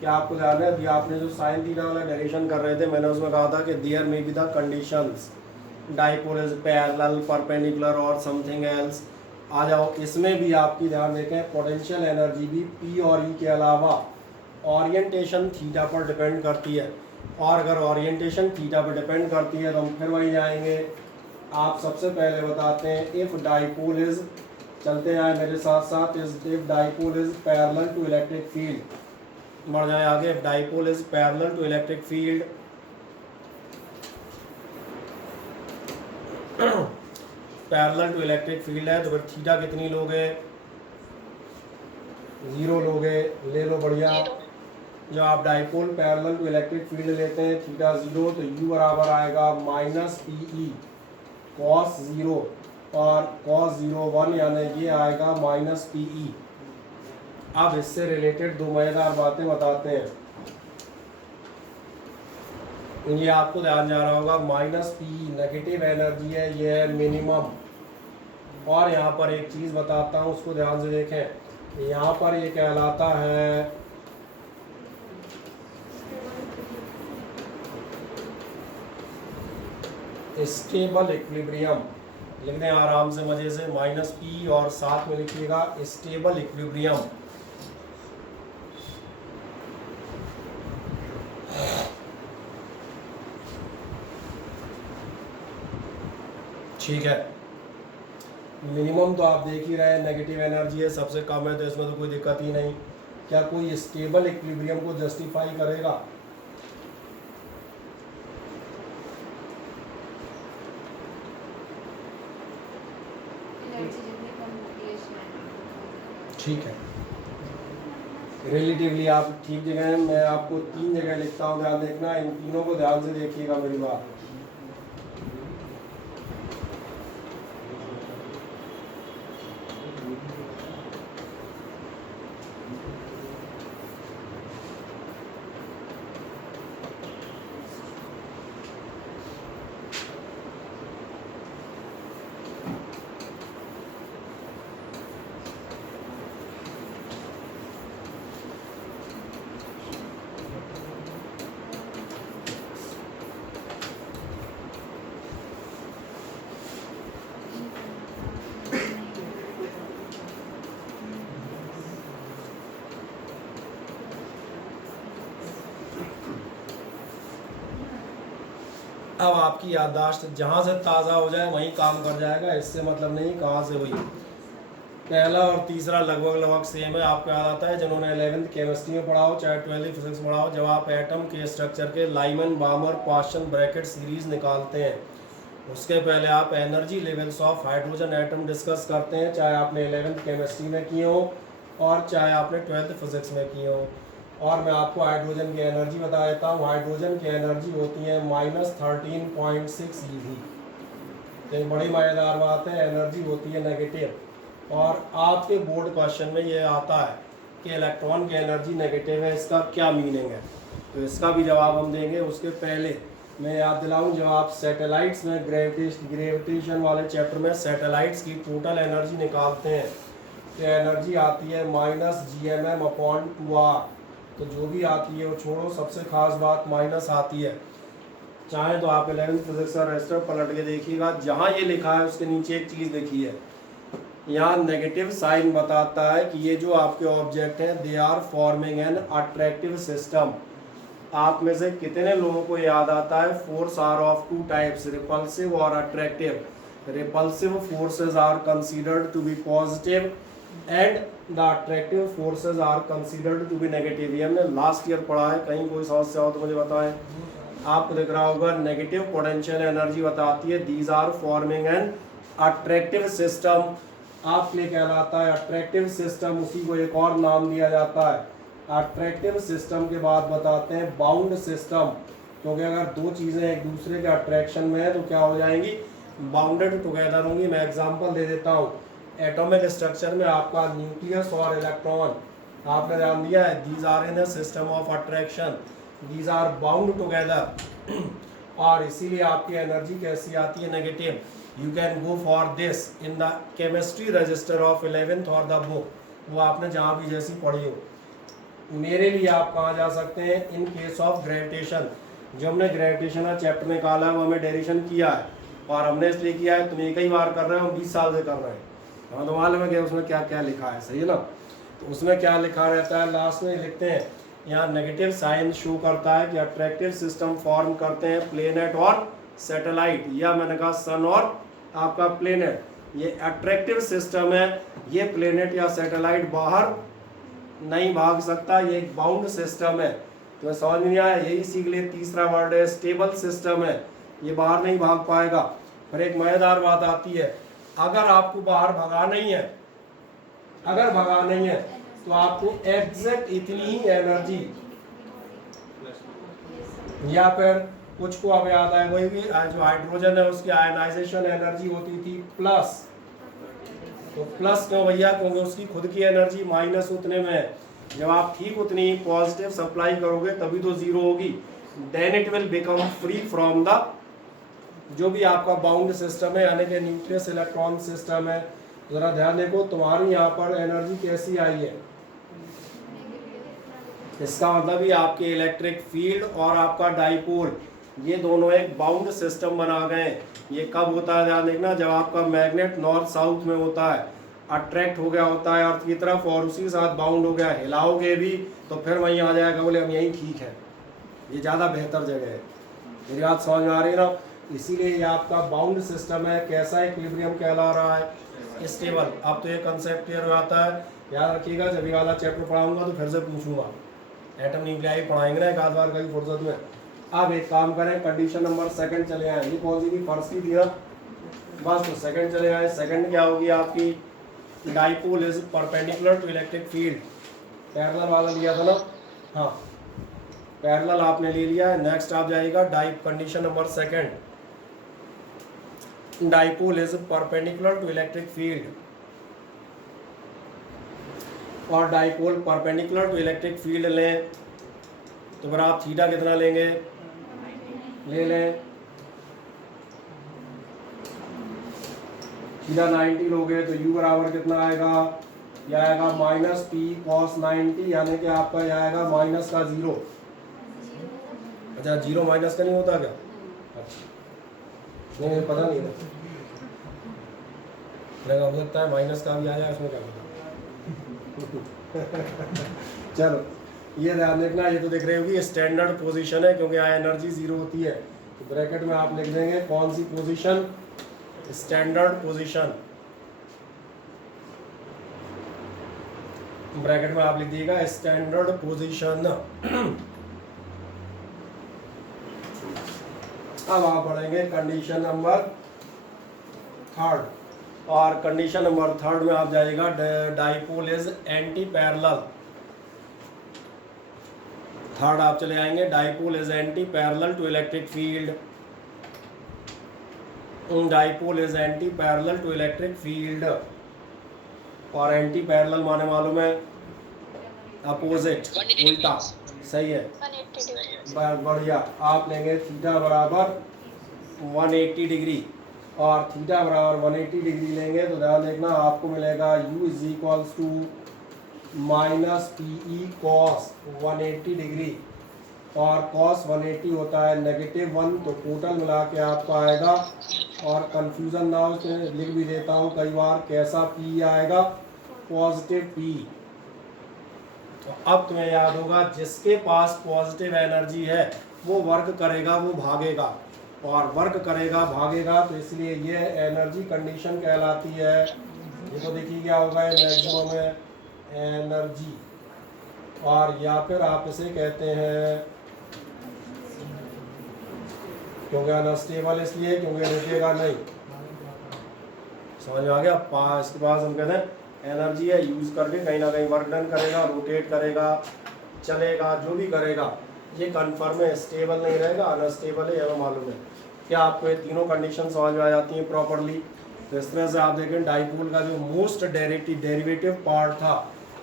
क्या आपको ध्यान है, अभी आपने जो साइन थीटा वाला डेरिवेशन कर रहे थे, मैंने उसमें कहा था कि there may be the conditions dipole is parallel perpendicular और समथिंग एल्स। आ जाओ, इसमें भी आपकी ध्यान देखें, पोटेंशियल एनर्जी भी पी और ई के अलावा ओरिएंटेशन थीटा पर डिपेंड करती है। और अगर ओरिएंटेशन थीटा पर डिपेंड करती है तो हम फिर वही जाएंगे। आप सबसे पहले बताते हैं इफ़ डाइपोल इज, चलते हैं मेरे साथ साथ, if dipole is parallel to electric field. बढ़ जाए आगे, if dipole is parallel to electric field, parallel to electric field है तो फिर थीटा कितनी लोगे, 0 लोगे, ले लो बढ़िया। जब आप dipole parallel to electric field लेते हैं थीटा 0 तो u बराबर आएगा माइनस पी ई कॉस 0 और कॉस 0 1, यानी ये आएगा माइनस पी ई। अब इससे रिलेटेड दो मज़ेदार बातें बताते हैं। ये आपको ध्यान जा रहा होगा, माइनस पी नेगेटिव एनर्जी है, ये है मिनिमम। और यहाँ पर एक चीज़ बताता हूँ, उसको ध्यान से देखें, यहाँ पर ये कहलाता है स्टेबल इक्विलिब्रियम। लिख दें आराम से मज़े से, माइनस पी और साथ में लिखिएगा स्टेबल इक्विलिब्रियम। ठीक है, मिनिमम तो आप देख ही रहे हैं, नेगेटिव एनर्जी है, सबसे कम है, तो इसमें तो कोई दिक्कत ही नहीं। क्या कोई स्टेबल इक्विलिब्रियम को जस्टिफाई करेगा? ठीक है, रिलेटिवली आप ठीक जगह हैं। मैं आपको 3 जगह लिखता हूँ, ध्यान देखना, इन तीनों को ध्यान से देखिएगा मेरी बात। अब आपकी याददाश्त जहाँ से ताज़ा हो जाए वहीं काम कर जाएगा, इससे मतलब नहीं कहाँ से हुई। पहला और तीसरा लगभग सेम है। आपको याद आता है जिन्होंने 11th केमिस्ट्री में पढ़ा हो, चाहे 12th फिजिक्स में पढ़ा हो, जब आप एटम के स्ट्रक्चर के लाइमन बामर क्वेश्चन ब्रैकेट सीरीज निकालते हैं, उसके पहले आप energy levels of hydrogen atom discuss करते हैं, चाहे आपने 11th केमिस्ट्री में किए हो और चाहे आपने 12th फिजिक्स में किए हो। और मैं आपको हाइड्रोजन की एनर्जी बता देता हूँ। हाइड्रोजन की एनर्जी होती है -13.6 eV। तो एक बड़ी मज़ेदार बात है, एनर्जी होती है नेगेटिव। और आपके बोर्ड क्वेश्चन में ये आता है कि इलेक्ट्रॉन की एनर्जी नेगेटिव है, इसका क्या मीनिंग है, तो इसका भी जवाब हम देंगे। उसके पहले मैं याद दिलाऊं, जब आप सैटेलाइट्स में ग्रेविटेशन वाले चैप्टर में सैटेलाइट्स की टोटल एनर्जी निकालते हैं तो एनर्जी आती है -gmm/2r। तो जो भी आती है वो छोड़ो, सबसे खास बात माइनस आती है। चाहे तो आप 11th फिजिक्स का रजिस्टर पलट के देखिएगा, जहाँ ये लिखा है उसके नीचे एक चीज़ लिखी है, यहाँ नेगेटिव साइन बताता है कि ये जो आपके ऑब्जेक्ट हैं they are forming an attractive system. आप में से कितने लोगों को याद आता है force are of two types, repulsive और attractive. Repulsive forces are considered to be positive and the attractive forces are considered to be negative. ये हमने लास्ट ईयर पढ़ा है, कहीं कोई समस्या हो तो मुझे बताएं। आपको दिख रहा होगा नेगेटिव पोटेंशियल एनर्जी बताती है these are forming an attractive system. आपके लिए कहलाता है अट्रैक्टिव सिस्टम, उसी को एक और नाम दिया जाता है। अट्रैक्टिव सिस्टम के बाद बताते हैं बाउंड सिस्टम, क्योंकि अगर दो चीज़ें एक दूसरे के अट्रैक्शन में है तो क्या हो जाएंगी, बाउंडेड टुगेदर होंगी। मैं एग्जांपल दे देता हूँ। एटॉमिक स्ट्रक्चर में आपका न्यूक्लियस और इलेक्ट्रॉन आपने ध्यान दिया है, these are in a system of attraction, these are bound together. और इसीलिए आपकी एनर्जी कैसी आती है, negative. You can go for this in the chemistry register of 11th और द बुक, वो आपने जहाँ भी जैसी पढ़ी हो। मेरे लिए आप कहाँ जा सकते हैं, इन केस ऑफ ग्रेविटेशन। जो हमने ग्रेविटेशन का चैप्टर निकाला है वो हमें डेरिवेशन किया है, और हमने इसलिए किया है, तुम एक ही बार कर रहे हो, 20 साल से कर रहे हैं। हाँ, तो मालूम है कि उसमें क्या क्या लिखा है, सही है ना। तो उसमें क्या लिखा रहता है, लास्ट में लिखते हैं यहाँ नेगेटिव साइन शो करता है कि अट्रैक्टिव सिस्टम फॉर्म करते हैं प्लेनेट और सैटेलाइट, या मैंने कहा सन और आपका प्लेनेट। ये अट्रैक्टिव सिस्टम है, ये प्लेनेट या सैटेलाइट बाहर नहीं भाग सकता, ये एक बाउंड सिस्टम है। तो समझ में नहीं आया, यही सीख लिए। तीसरा वर्ड है स्टेबल सिस्टम है, ये बाहर नहीं भाग पाएगा। फिर एक मजेदार बात आती है, अगर आपको बाहर भगा नहीं है, अगर भगा नहीं है तो आपको एग्जैक्ट इतनी ही एनर्जी, या फिर कुछ को अब याद आए, वही भी जो हाइड्रोजन है उसकी आयनाइजेशन एनर्जी होती थी प्लस। तो प्लस क्यों भैया, क्योंकि उसकी खुद की एनर्जी माइनस उतने में है। जब आप ठीक उतनी पॉजिटिव सप्लाई करोगे तभी तो जीरो होगी। Then it will become free from the, जो भी आपका बाउंड सिस्टम है, यानी कि न्यूक्लियस इलेक्ट्रॉन सिस्टम है। जरा ध्यान देखो, तुम्हारी यहाँ पर एनर्जी कैसी आई है, इसका मतलब ही आपके इलेक्ट्रिक फील्ड और आपका डाइपोल, ये दोनों एक बाउंड सिस्टम बना गए। ये कब होता है, ध्यान देखना, जब आपका मैग्नेट नॉर्थ साउथ में होता है, अट्रैक्ट हो गया होता है अर्थ की तरफ और उसी के साथ बाउंड हो गया, हिलाओगे भी तो फिर वहीं आ जाएगा, बोले हम यहीं ठीक है, ये ज़्यादा बेहतर जगह है। मेरी बात समझ में आ रही है ना। इसीलिए ये आपका बाउंड सिस्टम है। कैसा इक्विलिब्रियम कहला रहा है, स्टेबल। अब तो ये कंसेप्ट क्लियर हो जाता है, याद रखिएगा। जब ये वाला चैप्टर पढ़ाऊंगा तो फिर से पूछूंगा, एटम न्यूक्लियाई पढ़ाएंगे ना एक आध बार कहीं फुर्सत में। अब एक काम करें, कंडीशन नंबर सेकंड चले आए। ये कौन सी थी, फर्स्ट की थी ना, बस तो सेकंड चले आए। सेकंड क्या होगी आपकी, dipole is perpendicular to electric field. Parallel वाला लिया था ना, हाँ पैरेलल आपने ले लिया है। नेक्स्ट आप जाएगा condition number second, dipole is perpendicular to electric field. और dipole perpendicular to electric field लें तो फिर आप थीटा कितना लेंगे, ले लें थीटा 90 लोगे तो u बराबर कितना आएगा, यह आएगा माइनस पी कॉस 90, यानी कि आपका यह आएगा माइनस का 0। अच्छा, 0 माइनस का नहीं होता क्या, अच्छा नहीं पता नहीं लगा, हो सकता है माइनस का भी आया, उसमें क्या पता। चलो ये ध्यान देखना, ये तो देख रहे होगी स्टैंडर्ड पोजीशन है, क्योंकि यहाँ एनर्जी 0 होती है। तो ब्रैकेट में आप लिख देंगे कौन सी पोजीशन, स्टैंडर्ड पोजीशन। ब्रैकेट में आप लिख दीजिएगा स्टैंडर्ड पोजीशन। अब आप पढ़ेंगे कंडीशन नंबर थर्ड, और कंडीशन नंबर थर्ड में आप जाइएगा dipole is anti parallel. Third आप चले आएंगे, dipole is anti parallel to electric field. Dipole is anti parallel to electric field, और एंटी पैरेलल माने मालूम है अपोजिट, उल्टा, सही है, बढ़िया। आप लेंगे थीटा बराबर 180 डिग्री, और थीटा बराबर 180 डिग्री लेंगे तो ध्यान देखना आपको मिलेगा u is equals to minus p e cos 180 degree, और कॉस 180 होता है -1, तो टोटल मिला के आपको आएगा, और कंफ्यूजन ना हो तो लिख भी देता हूँ कई बार, कैसा p आएगा, पॉजिटिव p। तो अब तुम्हें याद होगा जिसके पास पॉजिटिव एनर्जी है वो वर्क करेगा, वो भागेगा, और वर्क करेगा भागेगा, तो इसलिए ये एनर्जी कंडीशन कहलाती है। ये तो देखिए क्या होगा, ये मैक्सिमम है एनर्जी, और या फिर आप इसे कहते हैं, क्योंकि अनस्टेबल इसलिए क्योंकि रुकेगा नहीं। समझ में आ गया? इसके पास हम कहते हैं एनर्जी है, यूज करके कहीं ना कहीं वर्क डन करेगा, रोटेट करेगा, चलेगा, जो भी करेगा, ये कन्फर्म है, स्टेबल नहीं रहेगा, अनस्टेबल है, ये मालूम है। क्या आपको ये तीनों कंडीशन समझ में आ जाती हैं प्रॉपरली? तो इस तरह से आप देखें डाइपोल का जो मोस्ट डेरिवेटिव पार्ट था,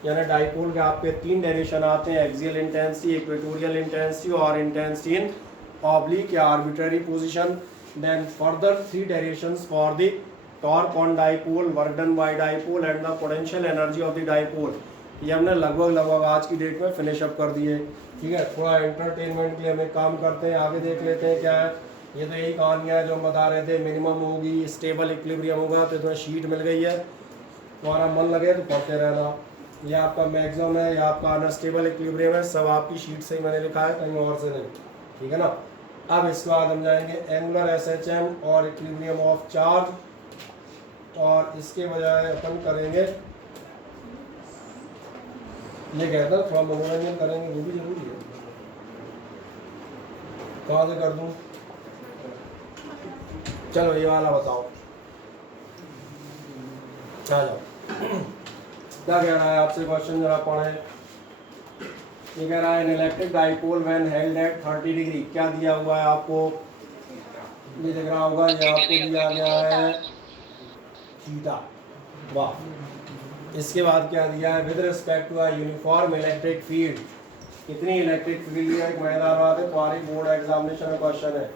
यानी डाइपोल के आपके 3 डायरेक्शन आते हैं, एक्सियल इंटेंसिटी, इक्वेटोरियल इंटेंसिटी और इंटेंसिटी इन ऑब्लिक या arbitrary position. Then further 3 directions for the torque on dipole, work done by dipole and the potential energy of the dipole. ये हमने लगभग आज की डेट में फिनिश अप कर दिए। ठीक है, थोड़ा एंटरटेनमेंट के लिए हम एक काम करते हैं, आगे देख लेते हैं क्या है। ये तो यही कहानियाँ है जो हम बता रहे थे, मिनिमम होगी, स्टेबल इक्विलिब्रियम होगा, तो तुम्हें शीट मिल गई है, तुम्हारा मन लगे तो पढ़ते रहना। ये आपका मैक्सिमम है, ये आपका अनस्टेबल इक्विलिब्रियम है, सब आपकी शीट से ही मैंने लिखा है, कहीं और से नहीं। ठीक है ना? अब इसके बाद हम जाएंगे एंगुलर एसएचएम और इक्विलिब्रियम ऑफ चार्ज, और इसके बजाय अपन करेंगे, ये कहता है थोड़ा मनोरंजन करेंगे, वो भी जरूरी है। कहाँ से कर दूँ? चलो ये वाला बताओ, आ जाओ। क्या कह रहा है आपसे क्वेश्चन, जरा पढ़े। ये कह रहा है electric dipole when held at 30 degree, क्या दिया हुआ है आपको? ये दिख रहा होगा, ये आपको दिया गया है थीटा। वाह। इसके बाद क्या दिया है? With respect to a uniform electric field, कितनी इलेक्ट्रिक फील्ड है? एक मजेदार बात है, तुम्हारी बोर्ड एग्जामिनेशन में क्वेश्चन है,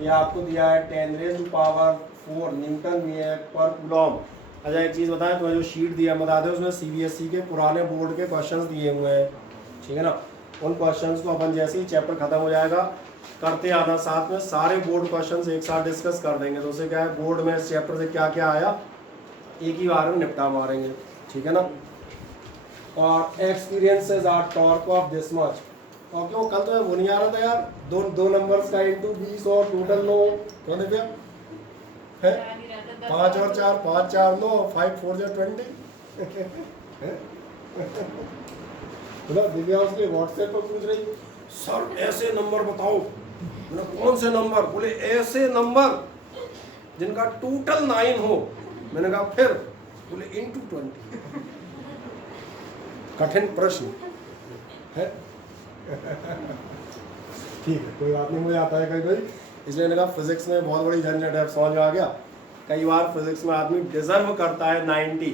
ये आपको दिया है 10⁴ न्यूटन पर कूलॉम। अच्छा एक चीज़ बताएं, तुम्हें जो शीट दिया बता दें, उसमें सीबीएसई के पुराने बोर्ड के क्वेश्चंस दिए हुए हैं। ठीक है ना? उन क्वेश्चंस को अपन जैसे ही चैप्टर खत्म हो जाएगा करते आना, साथ में सारे बोर्ड क्वेश्चंस एक साथ डिस्कस कर देंगे, तो उससे क्या है, बोर्ड में इस चैप्टर से क्या क्या आया एक ही बार में निपटा मारेंगे। ठीक है ना? और experiences are torque of this much, और क्यों कल तो मैं वो नहीं आ रहा था यार, दो नंबर्स का इंटू 20 और टोटल 9, क्यों दिव्या है? 5 और 4, 5 4 9, 5 4 20। बोला दिव्या उसके व्हाट्सएप पर पूछ रही, सर ऐसे नंबर बताओ। बोला कौन से नंबर? बोले ऐसे नंबर जिनका टोटल 9 हो। मैंने कहा फिर? बोले इंटू 20। कठिन प्रश्न है। ठीक है, कोई बात नहीं, मुझे आता है कई बार, इसलिए मैंने कहा फिजिक्स में बहुत बड़ी झंझट है, समझ में आ गया। कई बार फिजिक्स में आदमी डिजर्व करता है 90,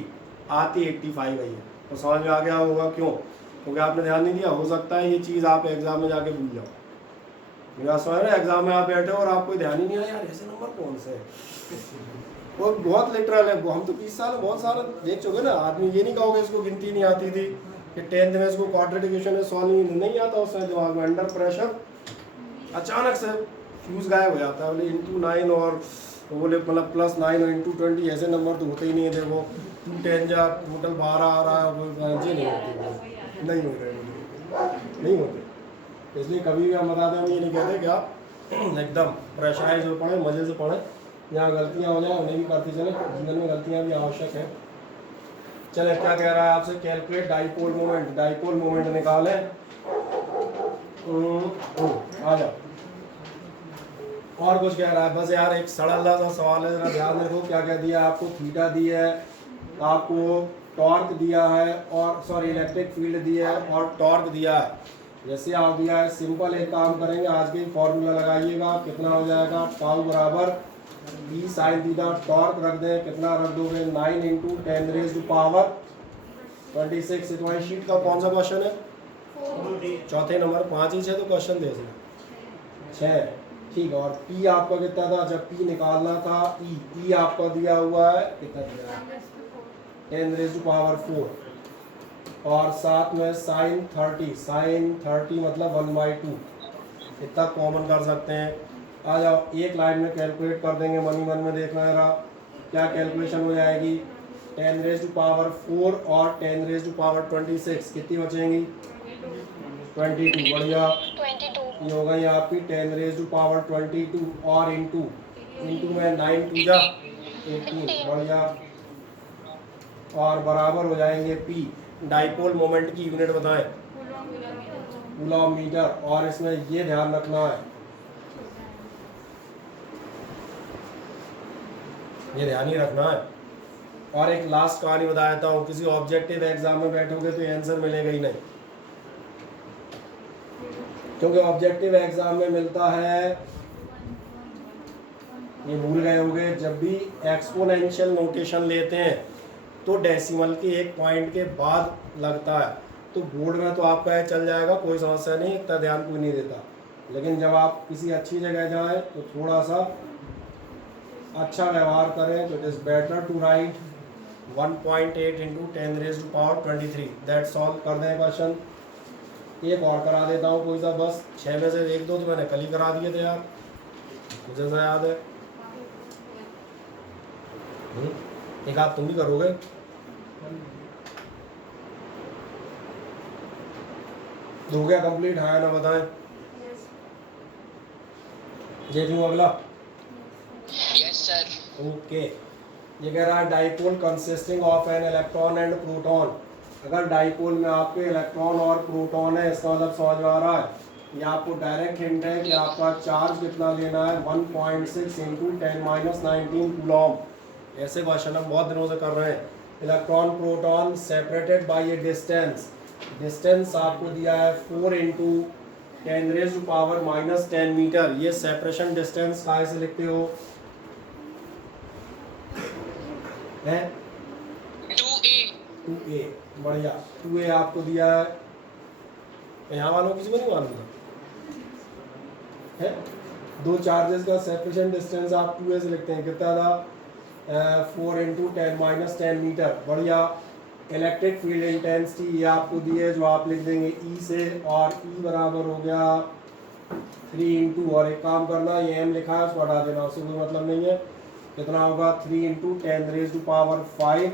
आती 85 गई है, तो समझ में आ गया होगा क्यों, क्योंकि आपने ध्यान नहीं दिया। हो सकता है ये चीज़ आप एग्जाम में जाके भूल जाओ। मेरा समझ रहे, एग्जाम में आप बैठे हो और आपको ध्यान ही नहीं आया यार ऐसे नंबर कौन से है। वो बहुत लिटरल है, हम तो 20 साल बहुत सारा देख चुके ना। आदमी ये नहीं कहोगे इसको गिनती नहीं आती थी, कि 10th में इसको क्वाड्रेटिक इक्वेशन सॉल्व नहीं आता, उसमें दिमाग में अंडर प्रेशर अचानक से फ्यूज गायब हो जाता है। बोले इंटू 9 और बोले मतलब +9 और इंटू 20, ऐसे नंबर तो होते ही नहीं है। देखो 2 10 जा टोटल 12 आ रहा है, जी नहीं होते, नहीं होते, नहीं होते। इसलिए कभी भी हम बताते हैं, हम ये नहीं कहते कि आप एकदम प्रेशराइज हो पढ़े, मज़े से पढ़े, यहाँ गलतियाँ हो जाए उन्हें भी करते चले, जीवन में गलतियाँ भी आवश्यक है। चले, क्या कह रहा है आपसे? Calculate dipole moment, dipole moment निकाले। आ जाओ। और कुछ कह रहा है? बस यार एक सरल सा सवाल है, जरा ध्यान रखो। क्या क्या दिया आपको? थीटा दिया है, आपको टॉर्क दिया है, और सॉरी इलेक्ट्रिक फील्ड दिया है और टॉर्क दिया है। जैसे आप दिया है, सिंपल एक काम करेंगे, आज के फॉर्मूला लगाइएगा, कितना हो जाएगा? टाउ बराबर b sin थीटा, टॉर्क रख दें, कितना रख दोगे? 9 × 10⁻26। तुम्हारी शीट का कौन सा क्वेश्चन है? चौथे नंबर, 5 ही 6 तो क्वेश्चन दे 6। ठीक है, और p आपका कितना था? जब p निकालना था, e आपका दिया हुआ है, कितना दिया है? 10⁻4, और साथ में sin 30 मतलब 1/2, इतना कॉमन कर सकते हैं। आ जाओ, एक लाइन में कैलकुलेट कर देंगे, मन ही मन में देखना है रहा क्या कैलकुलेशन हो जाएगी। 10 रेज टू पावर 4 और 10 रेज टू पावर 26 कितनी बचेंगी? 22। बढ़िया। 22 ये हो गई आपकी 10 रेज टू पावर 22 और इंटू में 9 टू जा 18। बढ़िया। और बराबर हो जाएंगे पी। डाइपोल मोमेंट की यूनिट बताएं। Coulomb metre. और इसमें ये ध्यान रखना है, ये ध्यान ही रखना है। और एक लास्ट कहानी बता देता हूँ, किसी ऑब्जेक्टिव एग्जाम में बैठोगे तो आंसर मिलेगा ही नहीं, क्योंकि ऑब्जेक्टिव एग्जाम में मिलता है, ये भूल गए होंगे, जब भी एक्सपोनेंशियल नोटेशन लेते हैं तो डेसिमल के एक पॉइंट के बाद लगता है। तो बोर्ड में तो आपका ये चल जाएगा, कोई समस्या नहीं, इतना ध्यान कोई नहीं देता। लेकिन जब आप किसी अच्छी जगह जाएं तो थोड़ा सा अच्छा व्यवहार करें। तो it is better to write 1.8 into 10 raise to power 23। That solve कर दें क्वेश्चन। एक और करा देता हूँ कोई सा, बस 6 में से 1-2 तो मैंने कल ही करा दिए थे यार, मुझे ऐसा याद है। एक आप तुम भी करोगे। हो गया कंप्लीट? हाँ ना बताएं। देख लूँ अगला। Yes sir. ओके। ये कह रहा है dipole consisting of an electron and proton. अगर डाइपोल में आपके इलेक्ट्रॉन और प्रोटॉन है, इसका मतलब समझ में आ रहा है, ये आपको डायरेक्ट हिंट है कि आपका चार्ज कितना लेना है, 1.6 इंटू 10-19 कूलॉम। ऐसे क्वेश्चन हम बहुत दिनों से कर रहे हैं। Electron proton separated by a distance, distance आपको दिया है 4 into 10 raise to power -10 metre. ये सेपरेशन डिस्टेंस कहाँ से लिखते हो? है 2a। बढ़िया। 2a आपको दिया है, यहाँ वालों किसी को नहीं मालूम था है? दो चार्जेस का सेपरेशन डिस्टेंस आप 2a से लिखते हैं, कितना था? 4 इंटू 10-10 मीटर। बढ़िया। इलेक्ट्रिक फील्ड इंटेंसिटी ये आपको दी है, जो आप लिख देंगे E से, और E बराबर हो गया 3 इंटू, और एक काम करना, ये M लिखा है उसको हटा देना, उससे कोई मतलब नहीं है। कितना होगा? 3 into 10 raise to power 5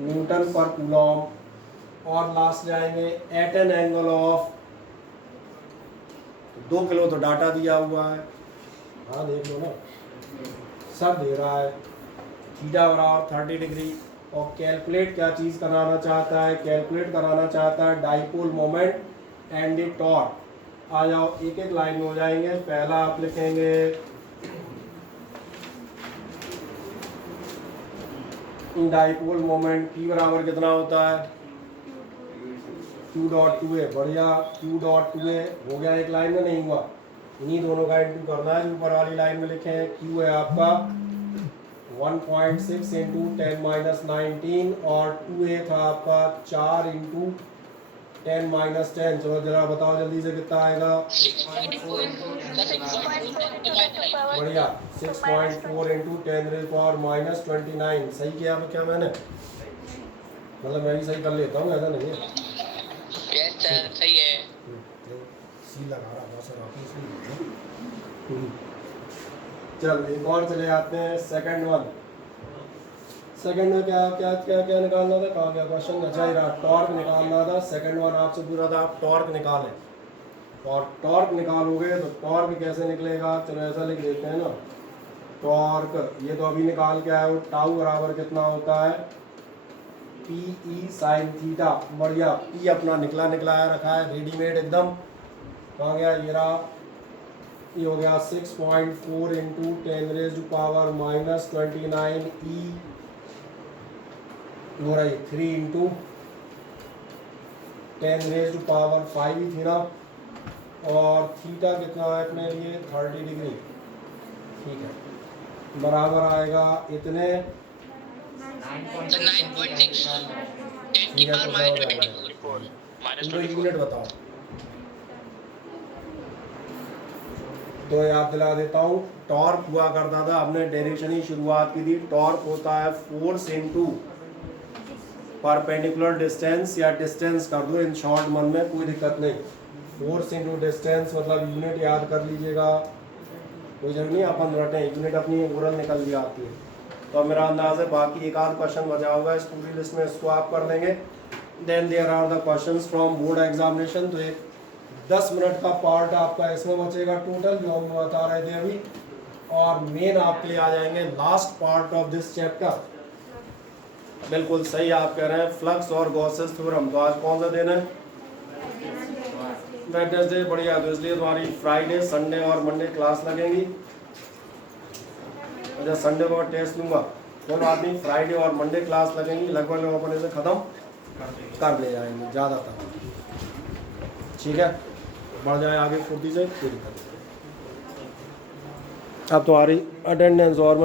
newton per coulomb. और लास्ट जाएंगे at an angle of 2 kilo, तो डाटा दिया हुआ है, हाँ देख लो ना, सब दे रहा है। थीटा बराबर 30 डिग्री। और कैलकुलेट क्या चीज़ कराना चाहता है? कैलकुलेट कराना चाहता है dipole moment and the torque. आ जाओ, एक एक लाइन में हो जाएंगे। पहला आप लिखेंगे डाइपोल मोमेंट P बराबर कितना होता है? Q.2a। बढ़िया। Q.2a हो गया, एक लाइन में नहीं हुआ, इन्हीं दोनों का इंटू करना है जो ऊपर वाली लाइन में लिखे हैं। Q है आपका 1.6 इंटू 10-19, और 2a था आपका 4 इंटू 10-10। चलो जरा बताओ जल्दी से कितना आएगा? 6.4 बढ़िया। 6.4 इंटू 10 रेज़ पावर -29। सही किया क्या मैंने? मतलब मैं भी सही कर लेता हूँ, ऐसा नहीं है। यस सर, सही है। सी लगा रहा था सर आपने। चल एक और चले आते हैं, सेकंड वन। सेकंड में क्या क्या क्या क्या निकालना था? कहाँ गया क्वेश्चन? अच्छा ही रहा, टॉर्क निकालना था। सेकंड वन आपसे पूरा था आप टॉर्क निकालें, और टॉर्क निकालोगे तो टॉर्क कैसे निकलेगा? चलो ऐसा लिख देते हैं ना, टॉर्क ये तो अभी निकाल के आए हो। टाउ बराबर कितना होता है? PE sine theta. बढ़िया। P अपना निकला निकलाया रखा है, रेडीमेड एकदम। कहाँ गया? ये रहा, ये हो गया 6.4 into 10 raise to power -29 E हो रही 3 इंटू 10 रेज टू पावर 5 ही थी ना। और थीटा कितना है अपने लिए? 30 डिग्री। ठीक है, बराबर आएगा इतने। 9.6 10 की पावर -24 यूनिट बताओ तो याद दिला देता हूँ। टॉर्क हुआ करता था, हमने डेरिवेशन ही शुरुआत की थी। टॉर्क होता है फोर्स इनटू परपेंडिकुलर डिस्टेंस, या डिस्टेंस कर दो इन शॉर्ट, मन में कोई दिक्कत नहीं। फोर्स इनटू डिस्टेंस मतलब यूनिट याद कर लीजिएगा, कोई जरूरी नहीं अपन रटें, यूनिट अपनी ओरल निकल ली आती है। तो मेरा अंदाज है बाकी एक आध क्वेश्चन बचा होगा इस पूरी लिस्ट में, इसको आप कर लेंगे। Then there are the questions from board examination. तो एक 10 मिनट का पार्ट आपका इसमें बचेगा टोटल, जो हम बता रहे थे अभी। और मेन आपके लिए आ जाएंगे last part of this chapter. बिल्कुल सही आप कह रहे हैं, फ्लक्स और गॉसेस थ्योरम। तो आज कौन सा दिन है? वेडनेसडे। बढ़िया, तो इसलिए तुम्हारी फ्राइडे, संडे और मंडे क्लास लगेंगी। अच्छा, संडे को मैं टेस्ट लूँगा, दोनों आदमी फ्राइडे और मंडे क्लास लगेंगी। लगभग लोग अपने से ख़त्म कर ले जाएंगे ज़्यादातर। ठीक है, बढ़ जाए आगे फुर्ती से। अब तुम्हारी अटेंडेंस और